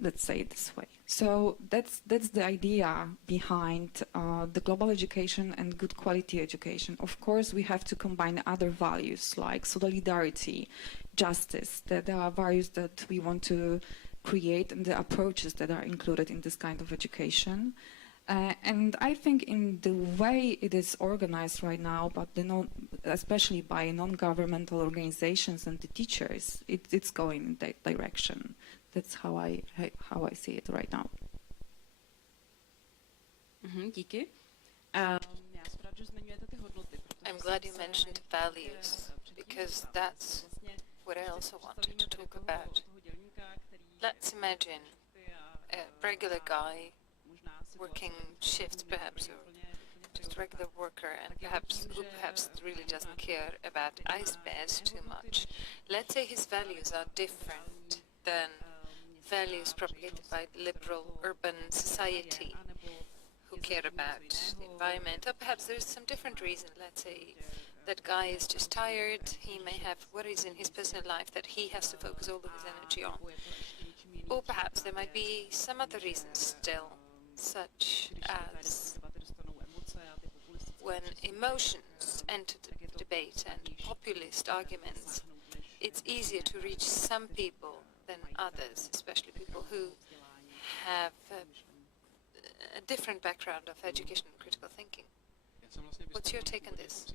let's say it this way. So that's the idea behind the global education and good quality education. Of course, we have to combine other values like solidarity, justice, that are values that we want to create and the approaches that are included in this kind of education. And I think in the way it is organized right now, but especially by non-governmental organizations and the teachers, it's going in that direction. That's how I see it right now. Díky. I'm glad you mentioned values, because that's what I also wanted to talk about. Let's imagine a regular guy working shifts, perhaps, or just a regular worker, and who perhaps really doesn't care about ice bears too much. Let's say his values are different than values propagated by liberal urban society, who care about the environment, or perhaps there's some different reason. Let's say that guy is just tired, he may have worries in his personal life that he has to focus all of his energy on. Or perhaps there might be some other reasons still, such as when emotions enter the debate and populist arguments, it's easier to reach some people than others, especially people who have a different background of education and critical thinking. What's your take on this?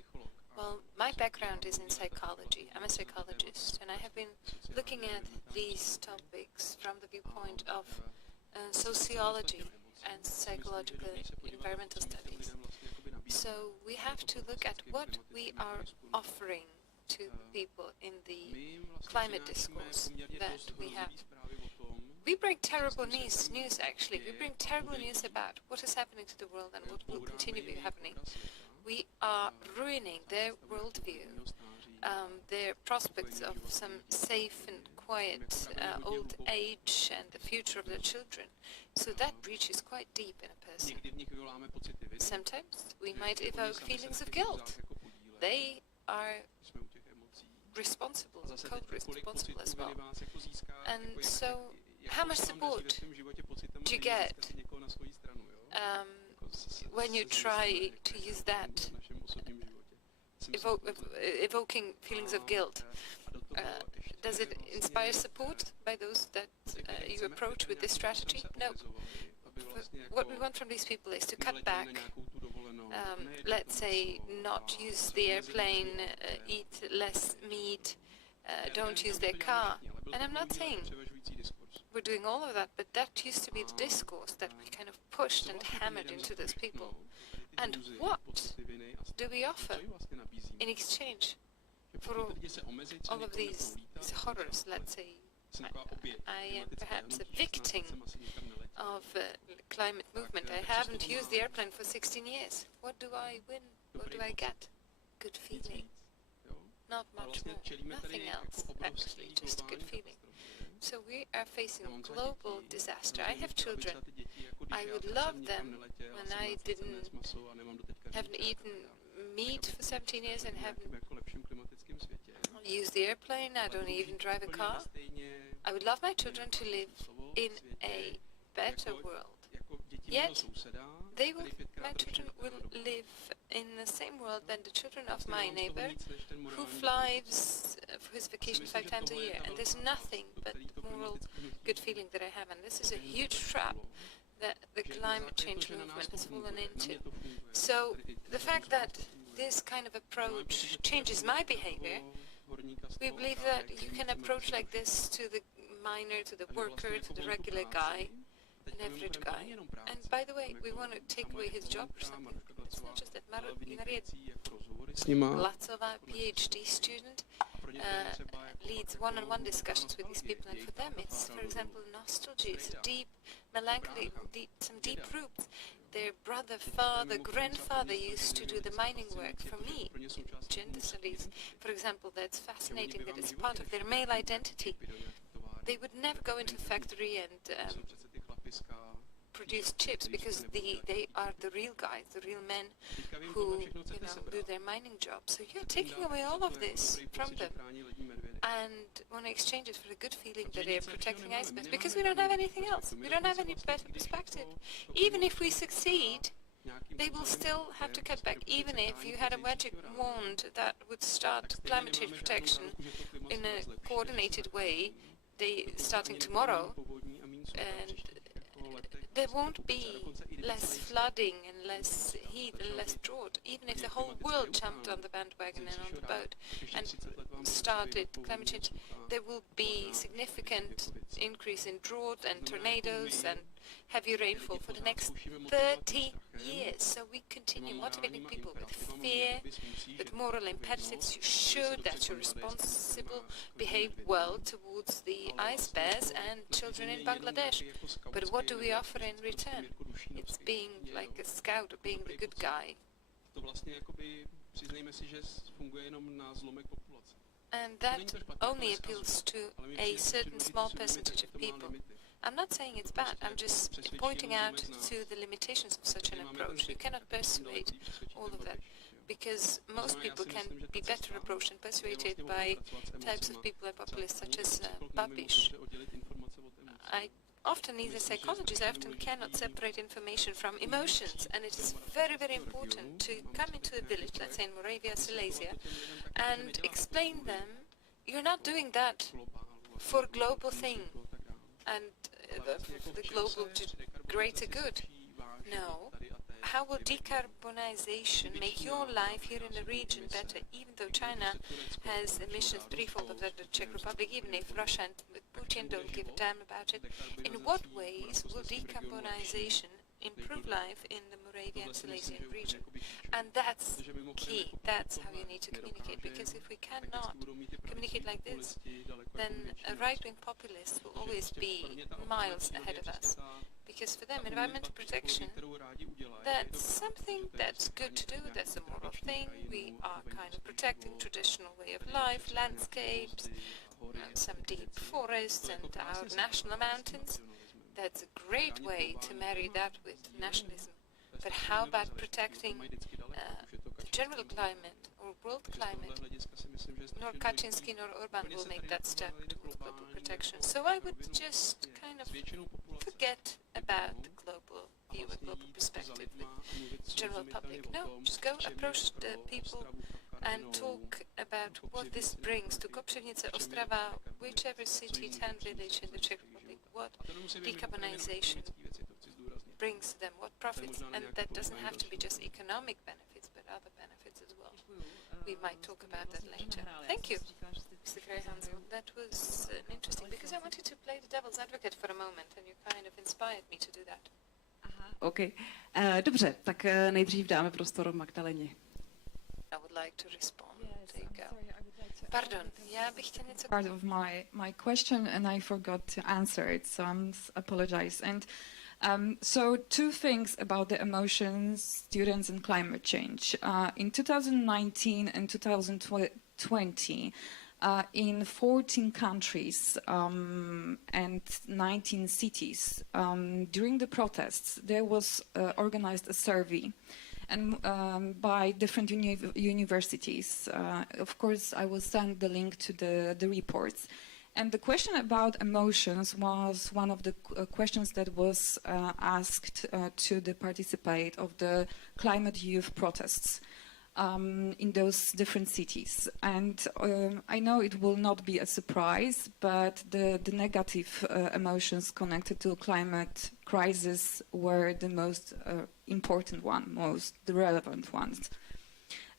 Well, my background is in psychology. I'm a psychologist, and I have been looking at these topics from the viewpoint of sociology and psychological environmental studies. So we have to look at what we are offering to people in the climate discourse that we have. We bring terrible news actually. We bring terrible news about what is happening to the world and what will continue to be happening. We are ruining their worldview, their prospects of some safe and quiet old age and the future of their children. So that breach is quite deep in a person. Sometimes we might evoke feelings of guilt. They are responsible, co-responsible as well. And so, how much support do you get when you try to use that, evoking feelings of guilt? Does it inspire support by those that you approach with this strategy? No. What we want from these people is to cut back, let's say not use the airplane, eat less meat, don't use their car. And I'm not saying we're doing all of that, but that used to be the discourse that we kind of pushed and hammered into those people. And what do we offer in exchange for all of these horrors? Let's say I am perhaps a victim of the climate movement. I haven't used the airplane for 16 years. What do I win? What do I get? Good feeling. Not much more. Nothing else, actually, just a good feeling. So we are facing global disaster. I have children. I would love them when I haven't eaten meat for 17 years and haven't used the airplane. I don't even drive a car. I would love my children to live in a better world. Yet, my children will live in the same world than the children of my neighbor, who flies for his vacation 5 times a year. And there's nothing but moral good feeling that I have. And this is a huge trap that the climate change movement has fallen into. So the fact that this kind of approach changes my behavior, we believe that you can approach like this to the miner, to the worker, to the regular guy, an average guy. And by the way, we want to take away his job or something. It's not just that. Maria Lacová, PhD student, leads one-on-one discussions with these people, and for them it's, for example, nostalgia, it's a deep melancholy, some deep roots. Their brother, father, grandfather used to do the mining work. For me, in gender studies, for example, that's fascinating that it's part of their male identity. They would never go into a factory and produce chips because they are the real guys, the real men who do their mining job. So you're taking away all of this from them and want to exchange it for a good feeling that they're protecting icebergs because we don't have anything else. We don't have any better perspective. Even if we succeed, they will still have to cut back. Even if you had a magic wand that would start climate change protection in a coordinated way, day starting tomorrow, and there won't be less flooding and less heat and less drought, even if the whole world jumped on the bandwagon and on the boat and started climate change. There will be significant increase in drought and tornadoes and heavy rainfall for the next 30 years. So we continue motivating people with fear, with moral imperatives. You should, that you're responsible, behave well towards the ice bears and children in Bangladesh. But what do we offer in return? It's being like a scout, or being the good guy. And that only appeals to a certain small percentage of people. I'm not saying it's bad, I'm just pointing out to the limitations of such an approach. You cannot persuade all of that, because most people can be better approached and persuaded by types of people and populists such as Babiš. I often, as a psychologist, I often cannot separate information from emotions, and it is very, very important to come into a village, let's say in Moravia, Silesia, and explain them, you're not doing that for global thing and the global greater good. No. How will decarbonization make your life here in the region better, even though China has emissions threefold of the Czech Republic, even if Russia and Putin don't give a damn about it? In what ways will decarbonization improve life in the Moravian and Silesian region? And that's key. That's how you need to communicate, because if we cannot communicate like this, then a right-wing populist will always be miles ahead of us. Because for them, environmental protection, that's something that's good to do, that's a moral thing. We are kind of protecting traditional way of life, landscapes, some deep forests and our national mountains. That's a great way to marry that with nationalism. But how about protecting the general climate or world climate? Nor Kaczynski nor Orban will make that step towards global protection. So I would just kind of forget about the global view, a global perspective with the general public. No, just go approach the people and talk about what this brings to Kopřivnice, Ostrava, whichever city, town, village in the Czech Republic, what decarbonization brings them, what profits, and that doesn't have to be just economic benefits, but other benefits as well. We might talk about that later. Thank you, Mr. Krajhansel. That was interesting, because I wanted to play the devil's advocate for a moment, and you kind of inspired me to do that. OK. Dobře, tak nejdřív dáme prostor Magdaleně. I would like to respond. There you go. Pardon, já bych chtěla něco... Part of my question and I forgot to answer it, so I apologize. And so two things about the emotions, students and climate change. In 2019 and 2020, in 14 countries and 19 cities, during the protests, there was organized a survey and by different universities. Of course, I will send the link to the reports. And the question about emotions was one of the questions that was asked to the participate of the climate youth protests in those different cities. And I know it will not be a surprise, but the negative emotions connected to climate crisis were the most important one, the relevant ones.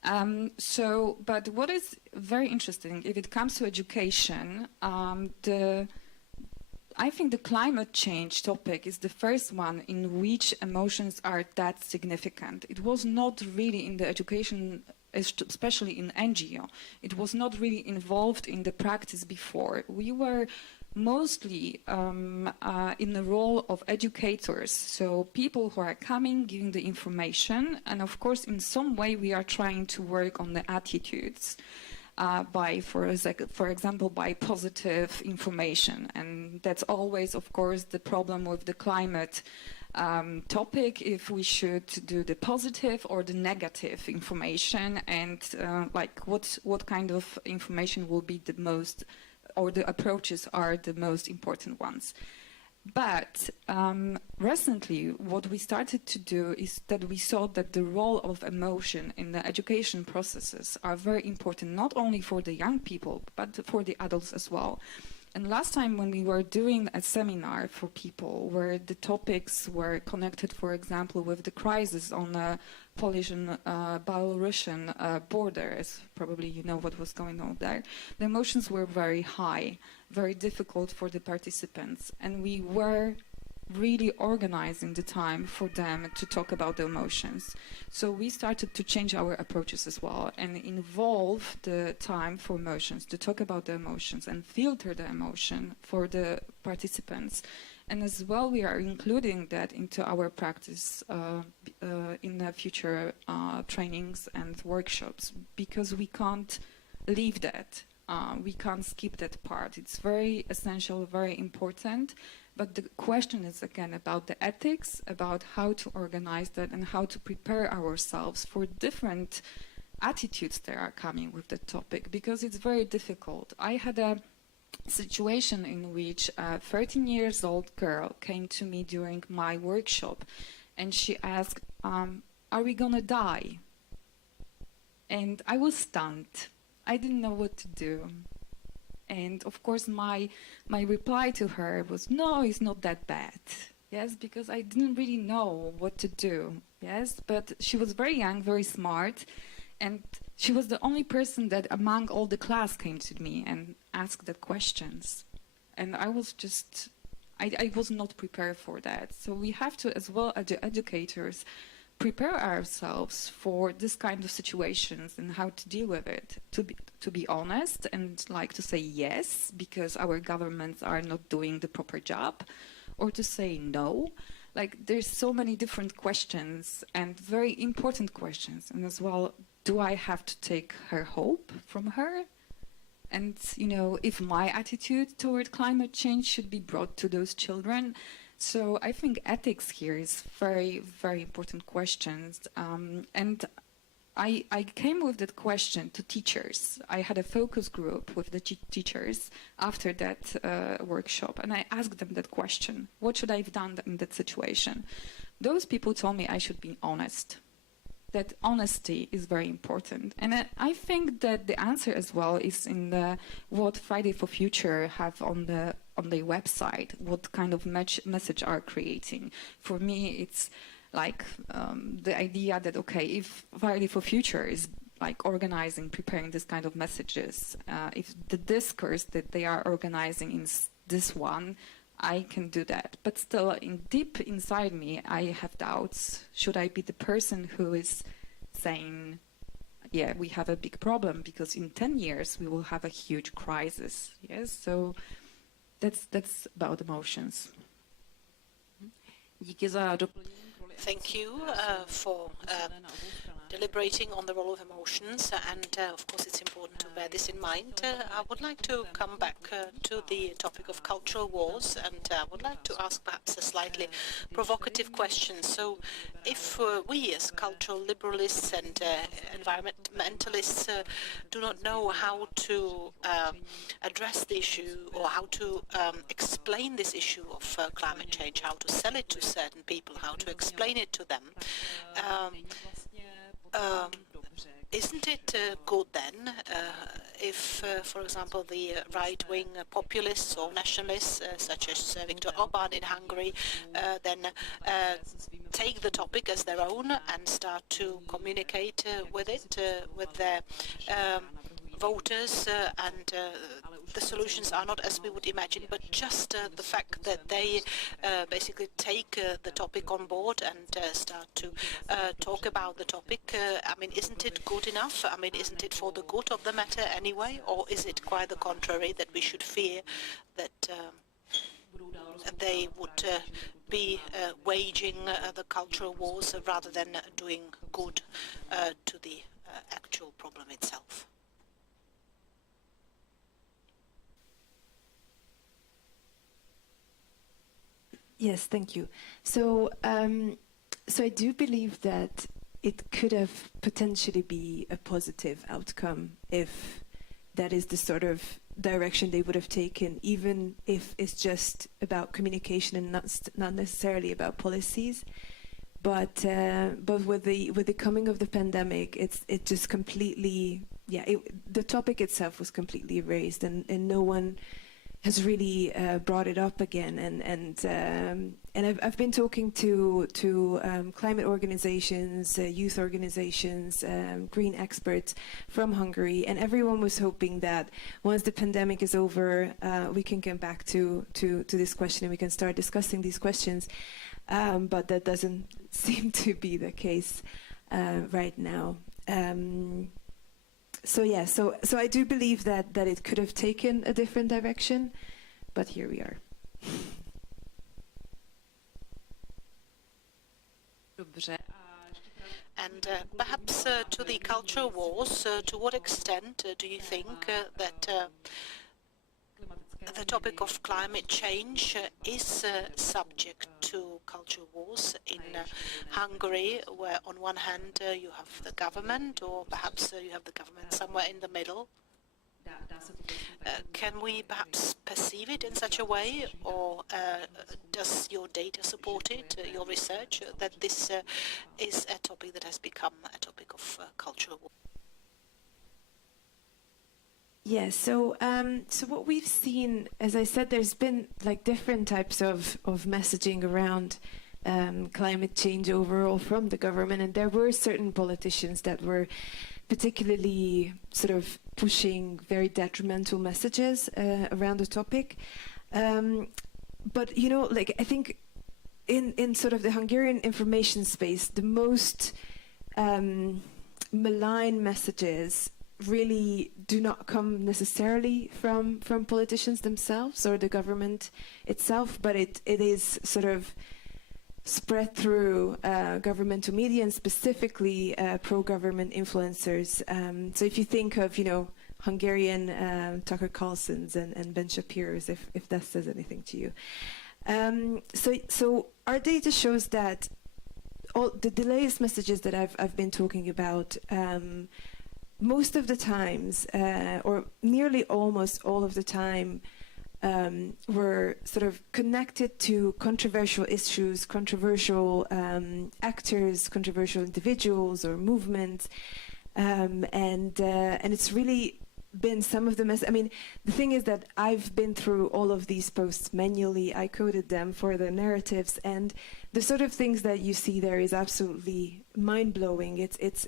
But what is very interesting, if it comes to education, I think the climate change topic is the first one in which emotions are that significant. It was not really in the education, especially in NGO. It was not really involved in the practice before. We were mostly in the role of educators, so people who are coming, giving the information, and of course in some way we are trying to work on the attitudes for example, by positive information. And that's always, of course, the problem with the climate topic, if we should do the positive or the negative information, and like what kind of information will be the most, or the approaches are the most important ones. But recently, what we started to do is that we saw that the role of emotion in the education processes are very important, not only for the young people, but for the adults as well. And last time when we were doing a seminar for people where the topics were connected, for example, with the crisis on the Polish and Belarusian border, as probably you know what was going on there, the emotions were very high, very difficult for the participants. And we were really organizing the time for them to talk about the emotions. So we started to change our approaches as well and involve the time for emotions, to talk about the emotions and filter the emotion for the participants. And as well, we are including that into our practice in the future trainings and workshops, because we can't leave that. We can't skip that part. It's very essential, very important. But the question is, again, about the ethics, about how to organize that and how to prepare ourselves for different attitudes that are coming with the topic, because it's very difficult. I had a situation in which a 13-year-old girl came to me during my workshop and she asked, are we gonna die? And I was stunned. I didn't know what to do. And of course, my reply to her was, no, it's not that bad. Yes, because I didn't really know what to do. Yes, but she was very young, very smart. And she was the only person that among all the class came to me and asked the questions. And I was just, I was not prepared for that. So we have to, as well as the educators, prepare ourselves for this kind of situations and how to deal with it, to be honest and like to say yes because our governments are not doing the proper job, or to say no. Like there's so many different questions and very important questions. And as well, do I have to take her hope from her? And you know, if my attitude toward climate change should be brought to those children. So I think ethics here is very, very important questions. And I came with that question to teachers. I had a focus group with the teachers after that workshop, and I asked them that question. What should I have done in that situation? Those people told me I should be honest. That honesty is very important. And I think that the answer as well is in what Friday for Future have on the website, what kind of message are creating. For me, it's like the idea that, okay, if Friday for Future is like organizing, preparing this kind of messages, if the discourse that they are organizing is this one, I can do that. But still, deep inside me, I have doubts. Should I be the person who is saying, yeah, we have a big problem because in 10 years we will have a huge crisis. Yes, so that's about emotions. Thank you for deliberating on the role of emotions, and of course it's important to bear this in mind. I would like to come back to the topic of cultural wars, and I would like to ask perhaps a slightly provocative question. So if we as cultural liberalists and environmentalists do not know how to address the issue or how to explain this issue of climate change, how to sell it to certain people, how to explain it to them, isn't it good then if, for example, the right-wing populists or nationalists, such as Viktor Orbán in Hungary, then take the topic as their own and start to communicate with it, with their voters, and the solutions are not as we would imagine, but just the fact that they basically take the topic on board and start to talk about the topic. I mean, isn't it good enough? I mean, isn't it for the good of the matter anyway? Or is it quite the contrary, that we should fear that they would be waging the cultural wars rather than doing good to the actual problem itself? Yes, thank you. So, so I do believe that it could have potentially be a positive outcome if that is the sort of direction they would have taken, even if it's just about communication and not necessarily about policies. But with the coming of the pandemic, it just completely, the topic itself was completely erased, and no one has really brought it up again, and I've been talking to climate organizations, youth organizations, green experts from Hungary, and everyone was hoping that once the pandemic is over, we can come back to this question and we can start discussing these questions, but that doesn't seem to be the case right now. So I do believe that it could have taken a different direction, but here we are. And perhaps to the culture wars, to what extent do you think that the topic of climate change is subject to culture wars in Hungary, where on one hand you have the government, or perhaps you have the government somewhere in the middle? Can we perhaps perceive it in such a way, or does your data support it, your research, that this is a topic that has become a topic of cultural war? Yeah, so what we've seen, as I said, there's been like different types of messaging around climate change overall from the government, and there were certain politicians that were particularly sort of pushing very detrimental messages around the topic. But, you know, like I think in sort of the Hungarian information space, the most malign messages really do not come necessarily from politicians themselves or the government itself, but it is sort of spread through governmental media and specifically pro-government influencers. So if you think of, you know, Hungarian Tucker Carlsons and Ben Shapiro's, if that says anything to you. So our data shows that all the latest messages that I've been talking about, most of the times, or nearly almost all of the time, were sort of connected to controversial issues, controversial actors, controversial individuals or movements, and it's really been some of the I mean, the thing is that I've been through all of these posts manually. I coded them for the narratives, and the sort of things that you see there is absolutely mind-blowing. It's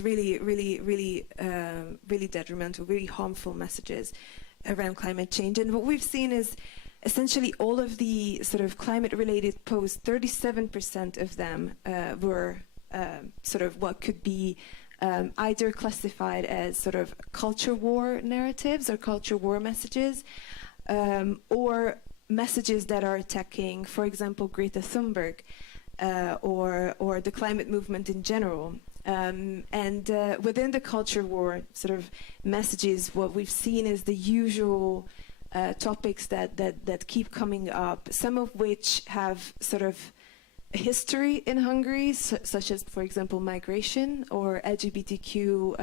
really detrimental, really harmful messages around climate change. And what we've seen is essentially all of the sort of climate-related posts, 37% of them were sort of what could be either classified as sort of culture war narratives or culture war messages, or messages that are attacking, for example, Greta Thunberg, or the climate movement in general. And within the culture war sort of messages, what we've seen is the usual topics that keep coming up, some of which have sort of a history in Hungary, such as, for example, migration or LGBTQ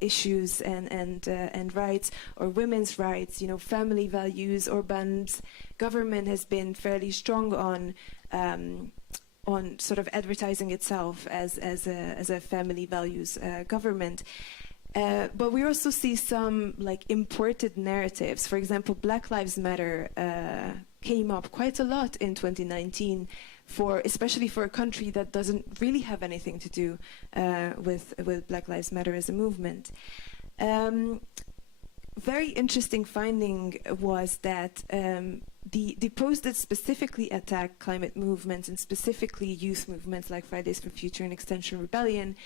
issues and rights, or women's rights, you know, family values. Orban's government has been fairly strong on sort of advertising itself as a family values government. But we also see some like imported narratives. For example, Black Lives Matter came up quite a lot in 2019, especially for a country that doesn't really have anything to do with Black Lives Matter as a movement. Very interesting finding was that the posts that specifically attack climate movements and specifically youth movements like Fridays for Future and Extinction Rebellion,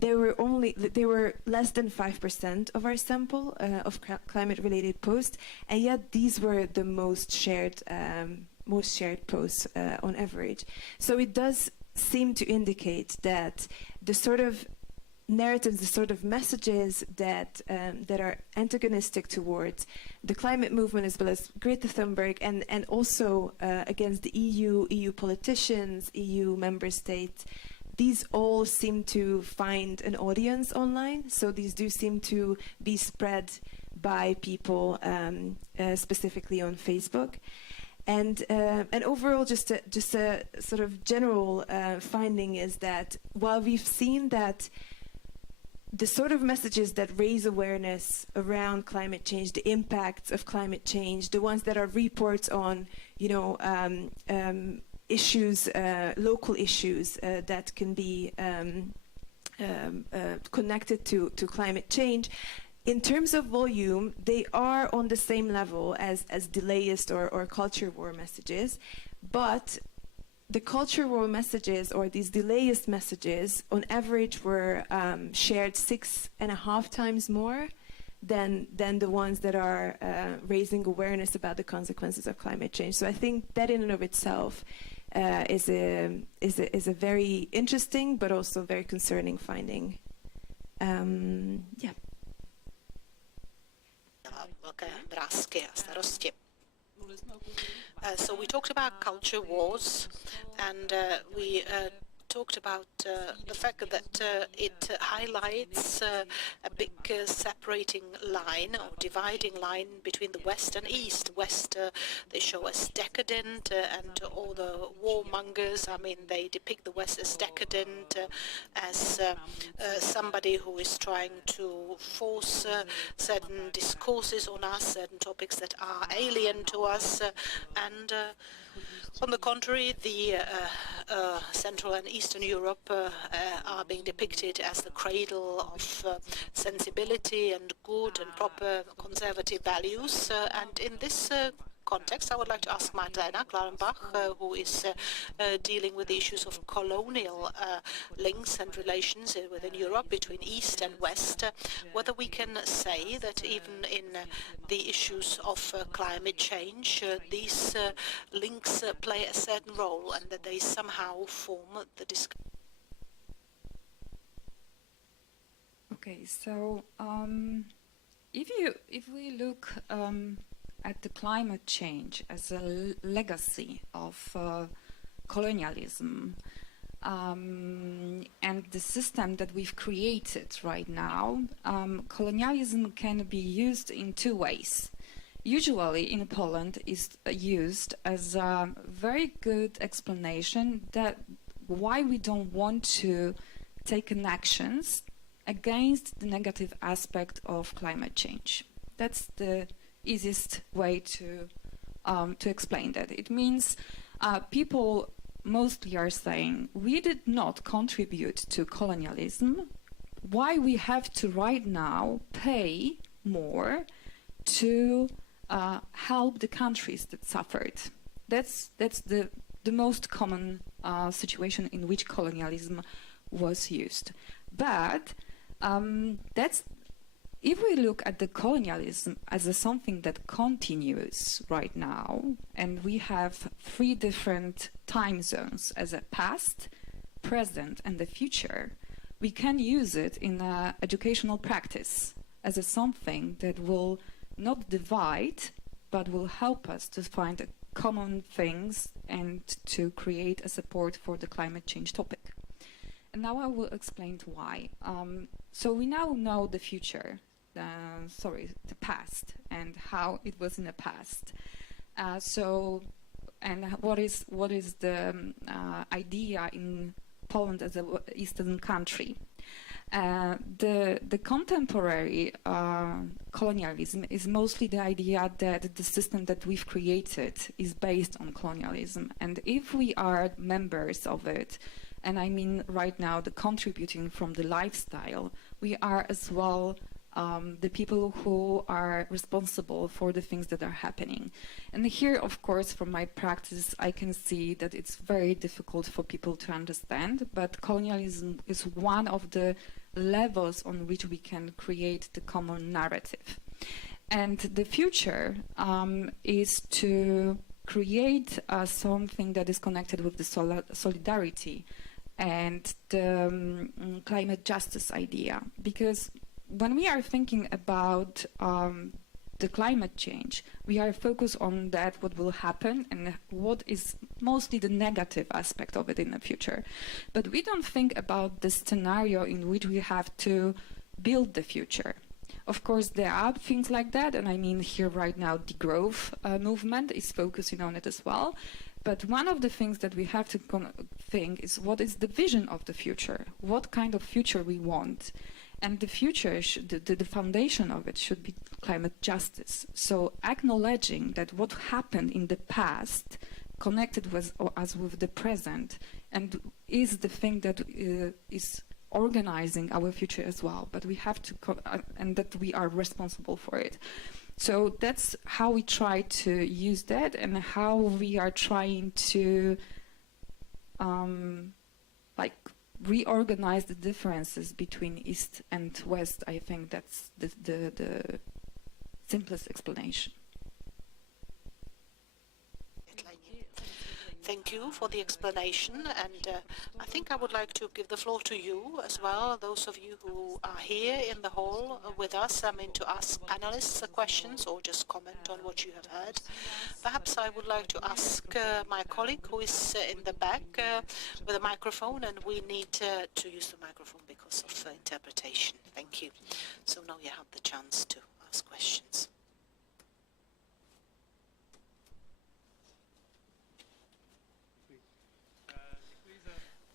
they were less than 5% of our sample of climate-related posts, and yet these were the most shared posts on average. So it does seem to indicate that the sort of narratives, the sort of messages that are antagonistic towards the climate movement as well as Greta Thunberg and also against the EU politicians, EU member states, these all seem to find an audience online. So these do seem to be spread by people specifically on Facebook. And overall, just a sort of general finding is that while we've seen that the sort of messages that raise awareness around climate change, the impacts of climate change, the ones that are reports on, issues, local issues that can be connected to climate change. In terms of volume, they are on the same level as delayist or culture war messages, but the culture war messages or these delayist messages on average were shared 6.5 times more than the ones that are raising awareness about the consequences of climate change. So I think that in and of itself is a very interesting but also very concerning finding. Yeah. So we talked about culture wars, and we talked about the fact that it highlights a big separating line or dividing line between the West and East. West, they show as decadent, and all the warmongers, I mean, they depict the West as decadent, as somebody who is trying to force certain discourses on us, certain topics that are alien to us, and on the contrary, the Central and Eastern Europe are being depicted as the cradle of sensibility and good and proper conservative values. And in this context, I would like to ask Magdalena Klarenbach, who is dealing with the issues of colonial links and relations within Europe between East and West, whether we can say that even in the issues of climate change, these links play a certain role and that they somehow form the discussion. Okay, so if we look at the climate change as a legacy of colonialism and the system that we've created right now, colonialism can be used in two ways. Usually in Poland is used as a very good explanation that why we don't want to take an actions against the negative aspect of climate change. That's the easiest way to explain that. It means people mostly are saying we did not contribute to colonialism. Why we have to right now pay more to help the countries that suffered? That's the most common situation in which colonialism was used. But that's if we look at the colonialism as something that continues right now, and we have 3 different time zones as a past, present, and the future, we can use it in educational practice as something that will not divide, but will help us to find common things and to create a support for the climate change topic. And now I will explain why. So we now know the future. The past and how it was in the past. And what is the idea in Poland as an Eastern country? The contemporary colonialism is mostly the idea that the system that we've created is based on colonialism, and if we are members of it, and I mean right now the contributing from the lifestyle, we are as well the people who are responsible for the things that are happening. And here, of course, from my practice, I can see that it's very difficult for people to understand, but colonialism is one of the levels on which we can create the common narrative. And the future is to create something that is connected with the solidarity and the climate justice idea, because when we are thinking about the climate change, we are focused on that, what will happen and what is mostly the negative aspect of it in the future. But we don't think about the scenario in which we have to build the future. Of course, there are things like that, and I mean here right now the growth movement is focusing on it as well. But one of the things that we have to think is what is the vision of the future? What kind of future we want? And the future, the foundation of it should be climate justice. So acknowledging that what happened in the past connected with us with the present and is the thing that is organizing our future as well. But we have to, and that we are responsible for it. So that's how we try to use that and how we are trying to like reorganize the differences between East and West. I think that's the simplest explanation. Thank you for the explanation, and I think I would like to give the floor to you as well, those of you who are here in the hall with us, I mean, to ask panelists questions or just comment on what you have heard. Perhaps I would like to ask my colleague who is in the back with a microphone, and we need to use the microphone because of interpretation. Thank you. So now you have the chance to ask questions.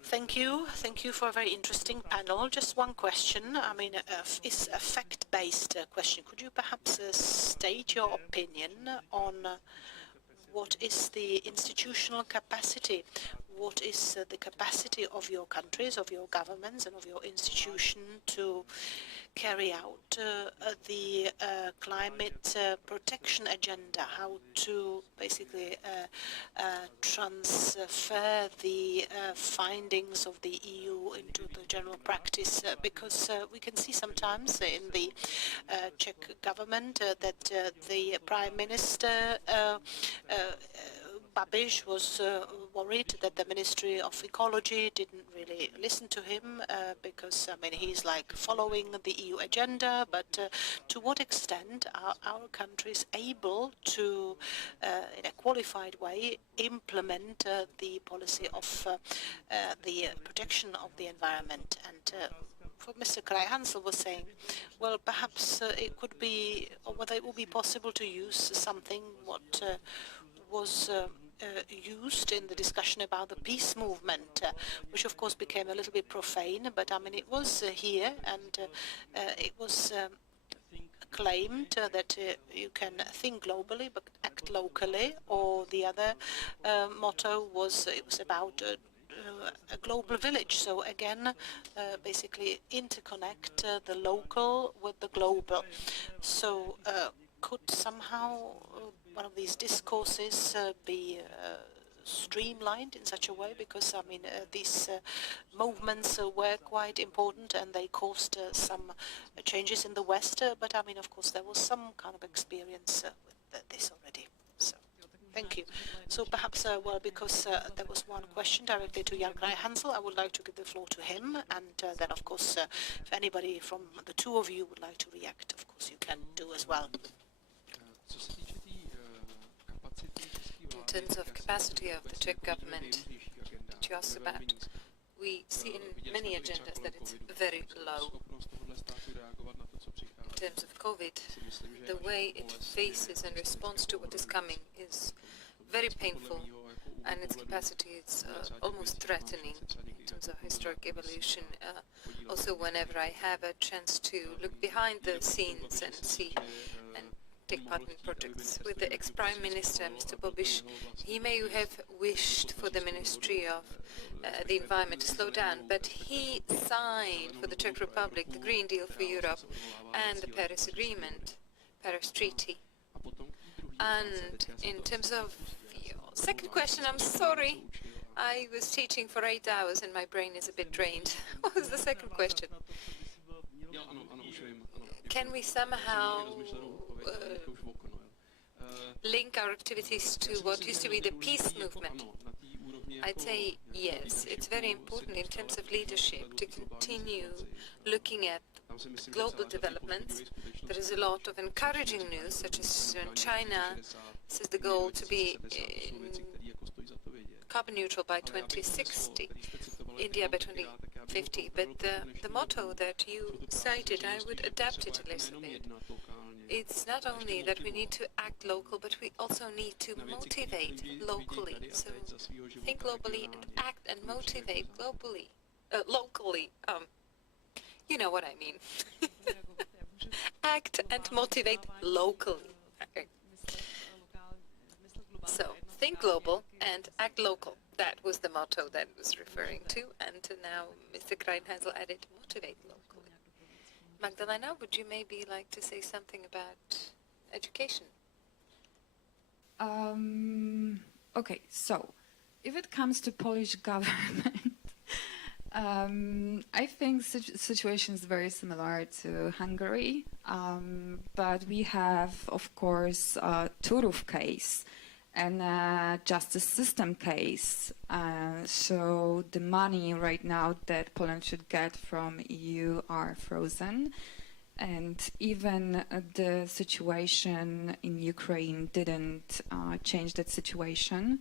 Thank you. Thank you for a very interesting panel. Just one question. I mean, it's a fact-based question. Could you perhaps state your opinion on what is the institutional capacity? What is the capacity of your countries, of your governments, and of your institution to carry out the climate protection agenda? How to basically transfer the findings of the EU into the general practice? Because we can see sometimes in the Czech government that the Prime Minister Babiš was worried that the Ministry of Ecology didn't really listen to him because, I mean, he's like following the EU agenda, but to what extent are our countries able to, in a qualified way, implement the policy of the protection of the environment? And what Mr. Krajhansel was saying, well, perhaps it could be, or whether it would be possible to use something what was used in the discussion about the peace movement, which of course became a little bit profane, but I mean it was here, and it was claimed that you can think globally but act locally, or the other motto was it was about a global village. So again, basically interconnect the local with the global. So could somehow one of these discourses be streamlined in such a way? Because, I mean, these movements were quite important and they caused some changes in the West, but, I mean, of course, there was some kind of experience with this already. So, thank you. So perhaps, well, because there was one question directly to Jan Krajhansel, I would like to give the floor to him, and then, of course, if anybody from the two of you would like to react, of course, you can do as well. In terms of capacity of the Czech government that you asked about, we see in many agendas that it's very low. In terms of COVID, the way it faces and responds to what is coming is very painful, and its capacity is almost threatening in terms of historic evolution. Also, whenever I have a chance to look behind the scenes and see and take part in projects with the ex-Prime Minister, Mr. Babiš, he may have wished for the Ministry of the Environment to slow down, but he signed for the Czech Republic the Green Deal for Europe and the Paris Agreement, Paris Treaty. And in terms of your second question, I'm sorry, I was teaching for 8 hours and my brain is a bit drained. What was the second question? Can we somehow link our activities to what used to be the peace movement? I'd say yes. It's very important in terms of leadership to continue looking at global developments. There is a lot of encouraging news, such as in China says the goal to be carbon neutral by 2060, India by 2050. But the motto that you cited, I would adapt it a little bit. It's not only that we need to act local, but we also need to motivate locally. So think globally and act and motivate globally, locally. You know what I mean. Act and motivate locally. Okay. So, think global and act local. That was the motto that I was referring to, and now Mr. Kreinhansel added motivate locally. Magdalena, would you maybe like to say something about education? Okay, so if it comes to Polish government, I think situation is very similar to Hungary, but we have, of course, Turów case and justice system case. So the money right now that Poland should get from EU are frozen. And even the situation in Ukraine didn't change that situation.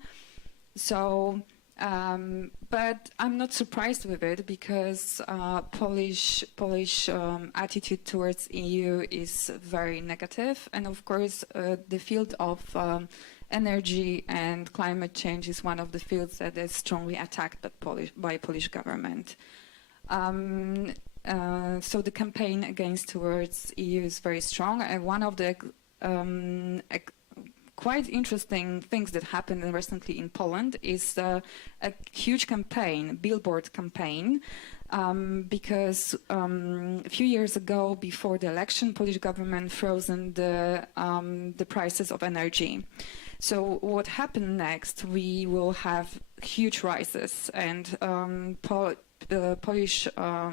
So, but I'm not surprised with it because Polish attitude towards EU is very negative, and of course the field of energy and climate change is one of the fields that is strongly attacked by Polish government. So the campaign against towards EU is very strong, and one of the quite interesting things that happened recently in Poland is a huge campaign, billboard campaign, because a few years ago, before the election, Polish government frozen the prices of energy. So what happened next? We will have huge rises, and the Polish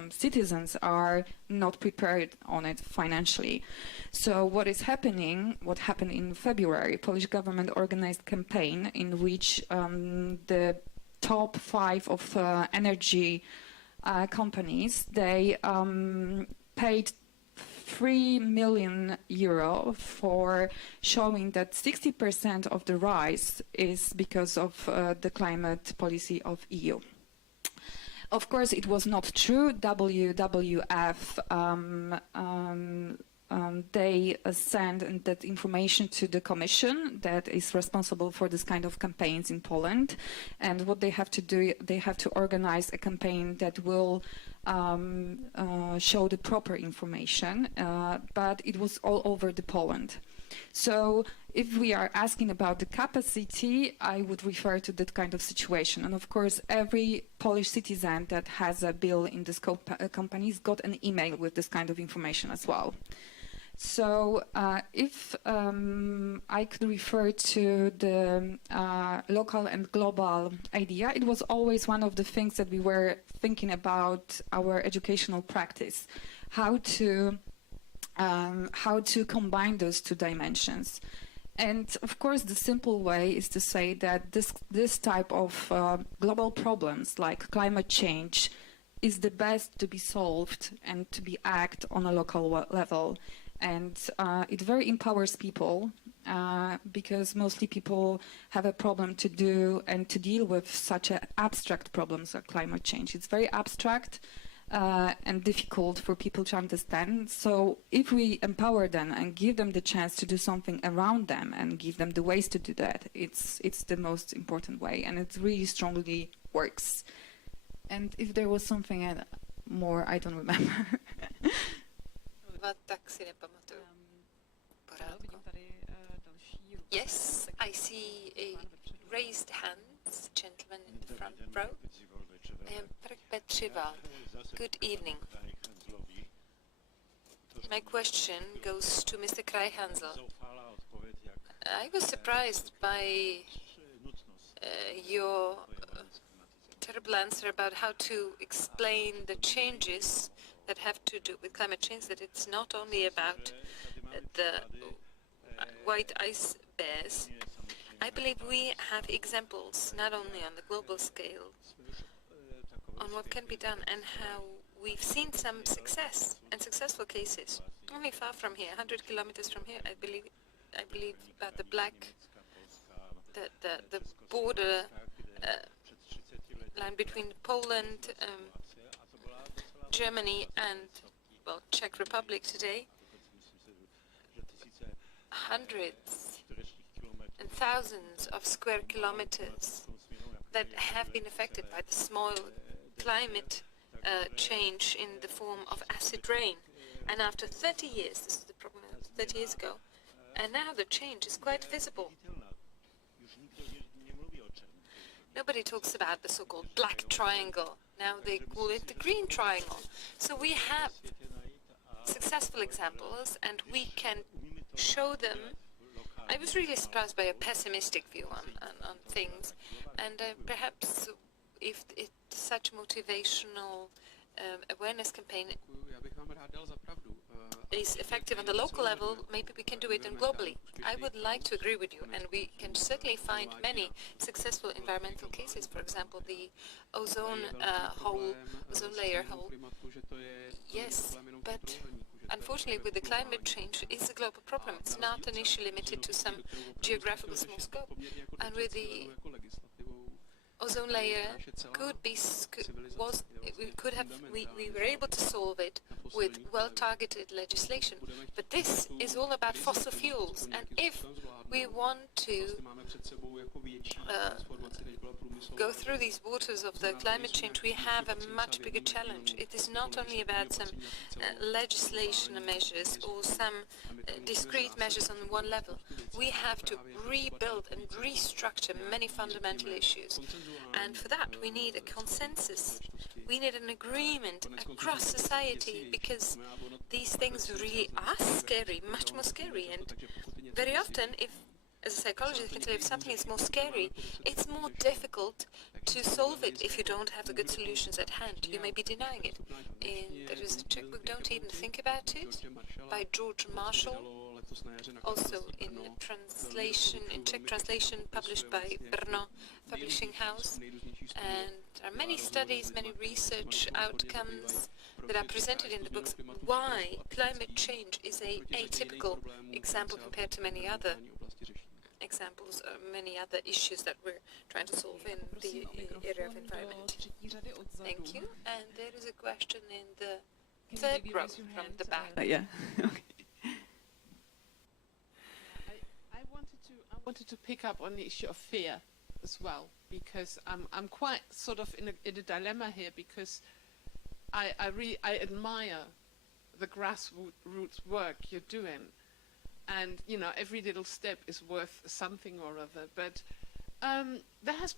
citizens are not prepared on it financially. So what happened in February, Polish government organized campaign in which the top 5 of energy companies, they paid 3 million euro for showing that 60% of the rise is because of the climate policy of EU. Of course, it was not true. WWF, they send that information to the commission that is responsible for this kind of campaigns in Poland. And what they have to do, they have to organize a campaign that will show the proper information, but it was all over the Poland. So if we are asking about the capacity, I would refer to that kind of situation. And of course, every Polish citizen that has a bill in this companies got an email with this kind of information as well. So if I could refer to the local and global idea, it was always one of the things that we were thinking about our educational practice, how to combine those two dimensions. And of course, the simple way is to say that this type of global problems like climate change is the best to be solved and to be acted on a local level. And it very empowers people because mostly people have a problem to do and to deal with such abstract problems like climate change. It's very abstract and difficult for people to understand. So if we empower them and give them the chance to do something around them and give them the ways to do that, it's the most important way, and it really strongly works. And if there was something more, I don't remember. Tak si nepamatuju. Porádku. Yes, I see a raised hands, gentleman in the front row. I am Petrival. Good evening. My question goes to Mr. Kreinhansel. I was surprised by your terrible answer about how to explain the changes that have to do with climate change, that it's not only about the white ice bears. I believe we have examples, not only on the global scale, on what can be done and how we've seen some success and successful cases. Only far from here, 100 kilometers from here, I believe about the the border line between Poland, Germany and, well, Czech Republic today. Hundreds and thousands of square kilometers that have been affected by the small climate change in the form of acid rain. And after 30 years, this is the problem 30 years ago, and now the change is quite visible. Nobody talks about the so-called black triangle. Now they call it the green triangle. So we have successful examples, and we can show them. I was really surprised by a pessimistic view on things, and perhaps if it's such motivational awareness campaign is effective on the local level, maybe we can do it globally. I would like to agree with you, and we can certainly find many successful environmental cases. For example, the ozone layer hole. Yes, but unfortunately, with the climate change, it's a global problem. It's not an issue limited to some geographical small scope. And with the ozone layer, we were able to solve it with well-targeted legislation. But this is all about fossil fuels, and if we want to go through these waters of the climate change, we have a much bigger challenge. It is not only about some legislation measures or some discrete measures on one level. We have to rebuild and restructure many fundamental issues. And for that, we need a consensus. We need an agreement across society, because these things really are scary, much more scary. And very often, as a psychologist, I can tell you, if something is more scary, it's more difficult to solve it if you don't have the good solutions at hand. You may be denying it. There is a checkbook, Don't Even Think About It, by George Marshall, also in Czech translation, published by Brno Publishing House. And there are many studies, many research outcomes that are presented in the books why climate change is an atypical example compared to many other examples, many other issues that we're trying to solve in the area of environment. Thank you. And there is a question in the third row from the back. Yeah. Okay. I wanted to pick up on the issue of fear as well, because I'm quite sort of in a dilemma here, because I admire the grassroots work you're doing. And, you know, every little step is worth something or other. But there's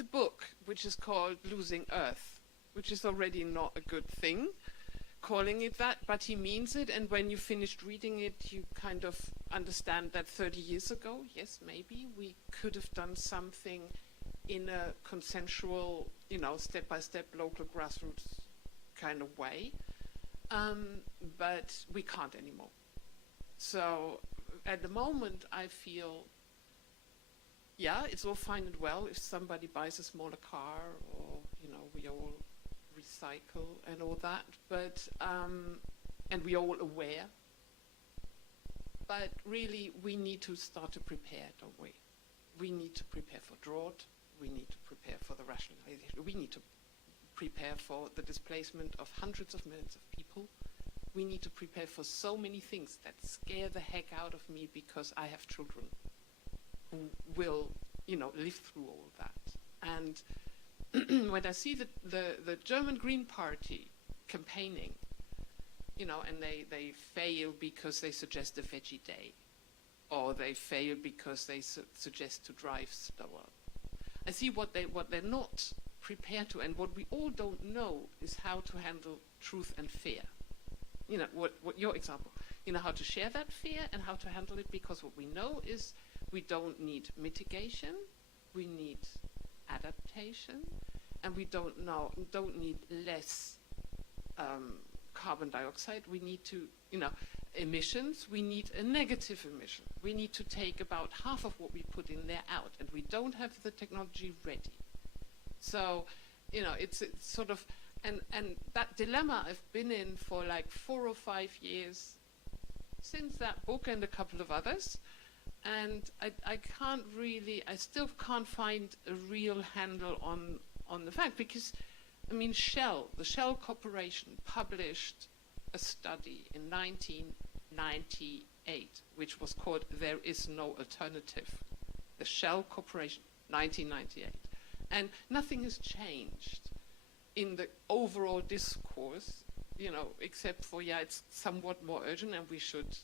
a book which is called Losing Earth, which is already not a good thing, calling it that, but he means it. And when you finished reading it, you kind of understand that 30 years ago, yes, maybe we could have done something in a consensual, you know, step-by-step local grassroots kind of way. But we can't anymore. So at the moment, I feel, yeah, it's all fine and well if somebody buys a smaller car, or, you know, we all recycle and all that, but, and we're all aware. But really, we need to start to prepare, don't we? We need to prepare for drought. We need to prepare for the rationalization. We need to prepare for the displacement of hundreds of millions of people. We need to prepare for so many things that scare the heck out of me, because I have children who will, you know, live through all that. And when I see the German Green Party campaigning, you know, and they fail because they suggest a veggie day, or they fail because they suggest to drive slower. I see what they're not prepared to, and what we all don't know is how to handle truth and fear. You know, what your example, you know, how to share that fear and how to handle it, because what we know is we don't need mitigation, we need adaptation, and we don't need less carbon dioxide. We need to, you know, emissions, we need a negative emission. We need to take about half of what we put in there out, and we don't have the technology ready. So, you know, it's sort of, and that dilemma I've been in for like 4 or 5 years since that book and a couple of others. And I still can't find a real handle on the fact, because, I mean, the Shell Corporation published a study in 1998, which was called There Is No Alternative. The Shell Corporation, 1998. And nothing has changed. in the overall discourse, you know, except for, yeah, it's somewhat more urgent and we should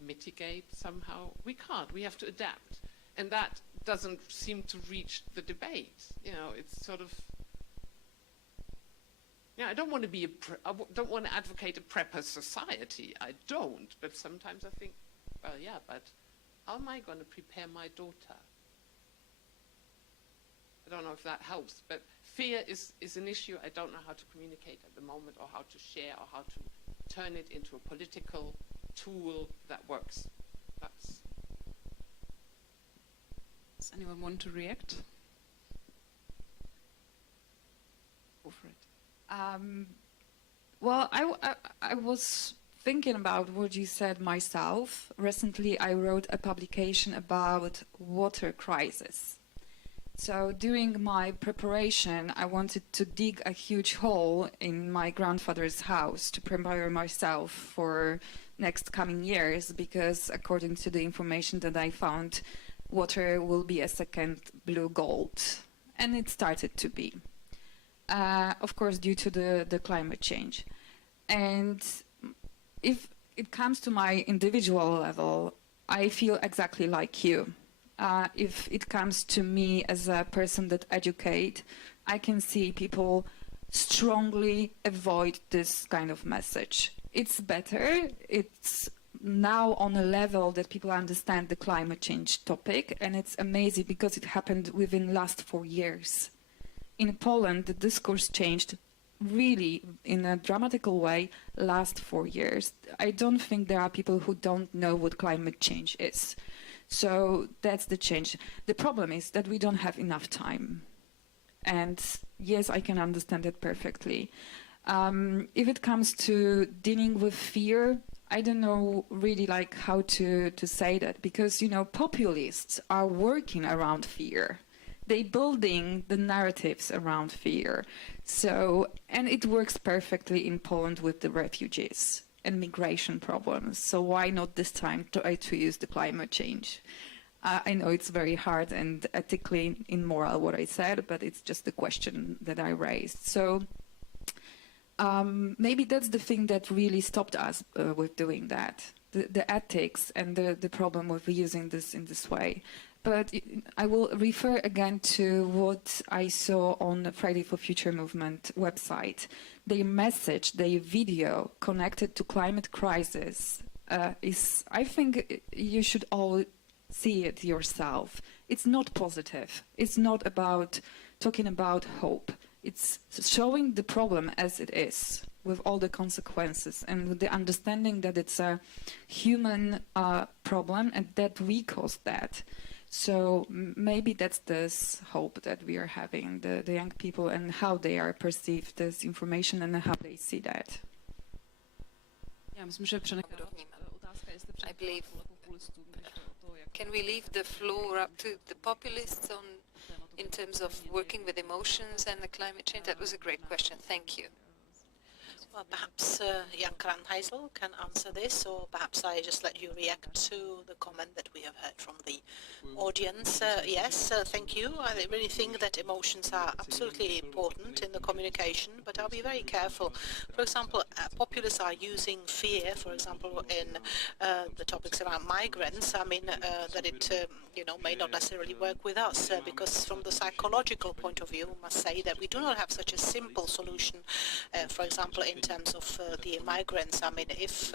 mitigate somehow. We can't. We have to adapt. And that doesn't seem to reach the debate. You know, it's sort of, yeah, I don't want to be don't want to advocate a prepper society. I don't. But sometimes I think, well, yeah, but how am I going to prepare my daughter? I don't know if that helps, but fear is an issue I don't know how to communicate at the moment, or how to share, or how to turn it into a political tool that works. That's. Does anyone want to react? Go for it. Well, I was thinking about what you said myself. Recently, I wrote a publication about water crisis. So during my preparation, I wanted to dig a huge hole in my grandfather's house to prepare myself for next coming years, because according to the information that I found, water will be a second blue gold. And it started to be. Of course, due to the climate change. And if it comes to my individual level, I feel exactly like you. If it comes to me as a person that educate, I can see people strongly avoid this kind of message. It's better, it's now on a level that people understand the climate change topic, and it's amazing because it happened within last 4 years. In Poland, the discourse changed really in a dramatical way last 4 years. I don't think there are people who don't know what climate change is. So that's the change. The problem is that we don't have enough time. And yes, I can understand it perfectly. If it comes to dealing with fear, I don't know really like how to say that, because, you know, populists are working around fear. They building the narratives around fear. So, and it works perfectly in Poland with the refugees and migration problems. So why not this time try to use the climate change? I know it's very hard and ethically immoral what I said, but it's just the question that I raised. So maybe that's the thing that really stopped us with doing that. The ethics and the problem with using this in this way. But I will refer again to what I saw on the Friday for Future movement website. Their message, their video connected to climate crisis is, I think you should all see it yourself. It's not positive. It's not about talking about hope. It's showing the problem as it is, with all the consequences, and with the understanding that it's a human problem and that we caused that. So maybe that's this hope that we are having, the young people, and how they are perceived this information and how they see that. I believe, can we leave the floor up to the populists in terms of working with emotions and the climate change? That was a great question. Thank you. Well, perhaps Jan Kranheisel can answer this, or perhaps I just let you react to the comment that we have heard from the audience. Yes, thank you. I really think that emotions are absolutely important in the communication, but I'll be very careful. For example, populists are using fear, for example, in the topics around migrants. I mean, that it may not necessarily work with us, because from the psychological point of view, I must say that we do not have such a simple solution, for example, in terms of the migrants. I mean, if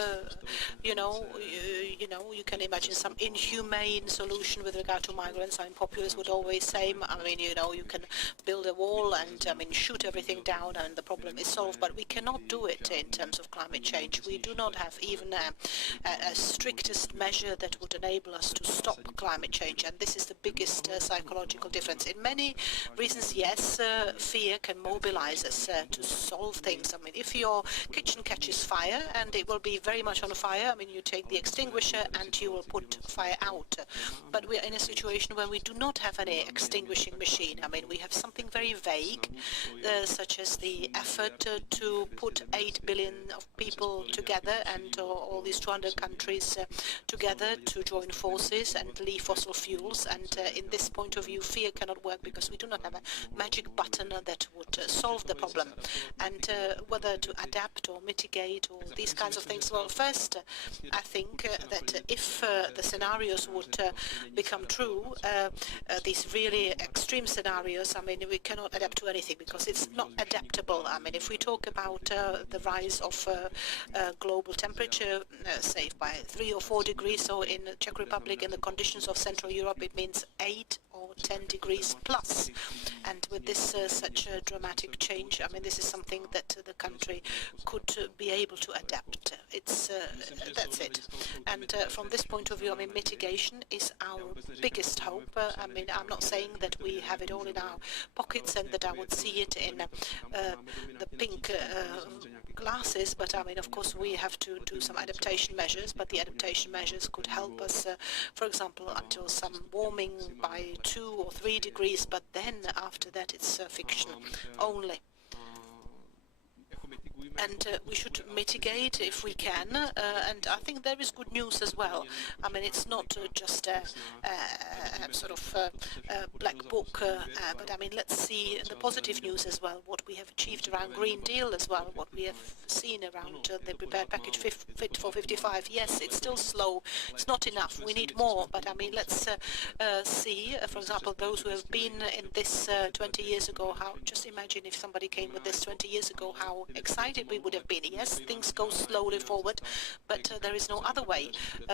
you can imagine some inhumane solution with regard to migrants. I mean, populists would always say, I mean, you can build a wall and shoot everything down and the problem is solved. But we cannot do it in terms of climate change. We do not have even a strictest measure that would enable us to stop climate change, and this is the biggest psychological difference. In many reasons, yes, fear can mobilize us to solve things. I mean, if you're your kitchen catches fire, and it will be very much on fire. I mean, you take the extinguisher and you will put fire out. But we are in a situation where we do not have any extinguishing machine. I mean, we have something very vague, such as the effort to put 8 billion of people together and all these 200 countries together to join forces and leave fossil fuels. And in this point of view, fear cannot work because we do not have a magic button that would solve the problem. And whether to adapt or mitigate or these kinds of things. Well, first, I think that if the scenarios would become true, these really extreme scenarios, I mean, we cannot adapt to anything because it's not adaptable. I mean, if we talk about the rise of global temperature, say by 3 or 4 degrees, so in the Czech Republic, in the conditions of Central Europe, it means 8 or 10 degrees plus. And with this such a dramatic change, I mean, this is something that the country could be able to adapt. It's that's it. And from this point of view, I mean, mitigation is our biggest hope. I mean, I'm not saying that we have it all in our pockets and that I would see it in the pink glasses, but I mean, of course, we have to do some adaptation measures, but the adaptation measures could help us, for example, until some warming by 2 or 3 degrees, but then after that it's fiction only. And we should mitigate if we can, and I think there is good news as well. I mean, it's not just a sort of black book, but I mean, let's see the positive news as well, what we have achieved around Green Deal as well, what we have seen around the prepared package Fit for 55. Yes, it's still slow, it's not enough, we need more, but I mean, let's see, for example, those who have been in this 20 years ago, how, just imagine if somebody came with this 20 years ago, how excited we would have been. Yes, things go slowly forward, but there is no other way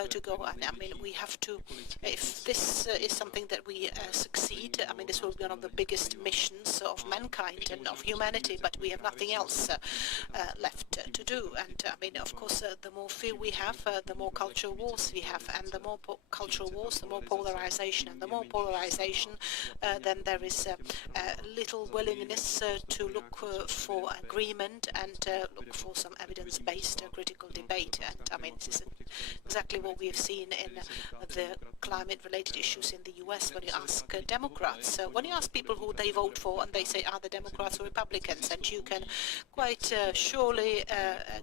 to go. And I mean, we have to, if this is something that we succeed, I mean, this will be one of the biggest missions of mankind and of humanity, but we have nothing else left to do. And I mean, of course, the more fear we have, the more cultural wars we have, and the more cultural wars, the more polarization, and the more polarization, then there is little willingness to look for agreement and look for some evidence-based critical debate. And I mean, this is exactly what we have seen in the climate-related issues in the US when you ask Democrats. When you ask people who they vote for and they say, are they Democrats or Republicans? And you can quite surely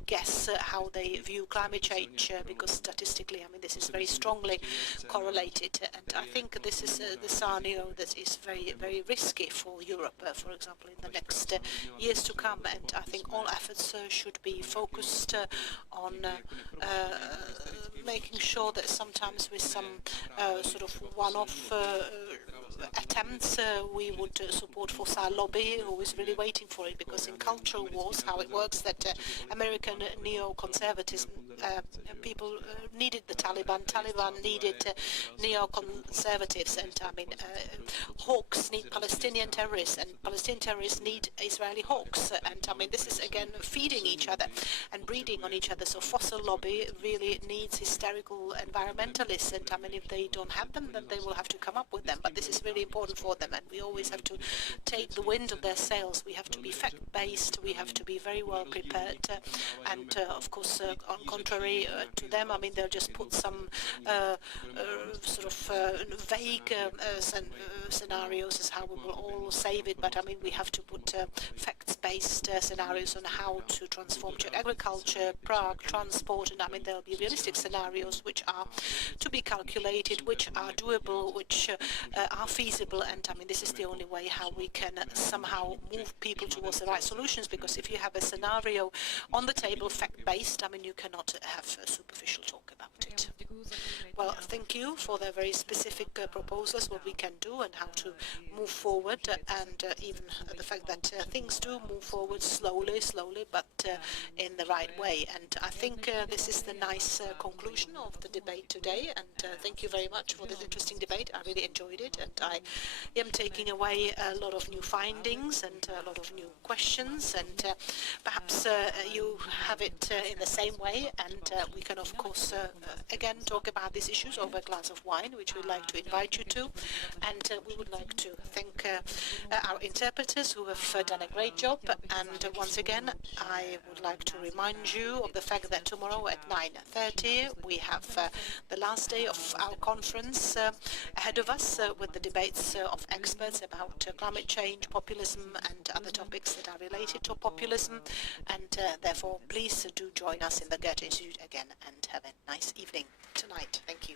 guess how they view climate change because statistically, I mean, this is very strongly correlated. And I think this is the scenario that is very, very risky for Europe, for example, in the next years to come. And I think all efforts should be focused on making sure that sometimes with some sort of one-off attempts we would support fossil lobby, who is really waiting for it, because in cultural wars how it works that American neoconservatism people needed the Taliban needed neoconservatives, and I mean hawks need Palestinian terrorists and Palestinian terrorists need Israeli hawks, and I mean this is again feeding each other and breeding on each other. So fossil lobby really needs hysterical environmentalists, and I mean if they don't have them then they will have to come up with them, but this is really important for them, and we always have to take the wind of their sails. We have to be fact-based, we have to be very well prepared, and of course on contrary to them, I mean they'll just put some sort of vague scenarios as how we will all save it, but I mean we have to put facts-based scenarios on how to transform agriculture, Prague, transport, and I mean there'll be realistic scenarios which are to be calculated, which are doable, which are feasible, and I mean this is the only way how we can somehow move people towards the right solutions, because if you have a scenario on the table, fact-based, I mean you cannot have superficial talk about it. Well, thank you for the very specific proposals, what we can do and how to move forward, and even the fact that things do move forward slowly, but in the right way. And I think this is the nice conclusion of the debate today, and thank you very much for this interesting debate. I really enjoyed it, and I am taking away a lot of new findings and a lot of new questions, and perhaps you have it in the same way, and we can of course again talk about these issues over a glass of wine, which we'd like to invite you to. And we would like to thank our interpreters who have done a great job. And once again, I would like to remind you of the fact that tomorrow at 9:30 we have the last day of our conference ahead of us with the debates of experts about climate change, populism and other topics that are related to populism. And therefore, please do join us in the Goethe Institute again and have a nice evening tonight. Thank you.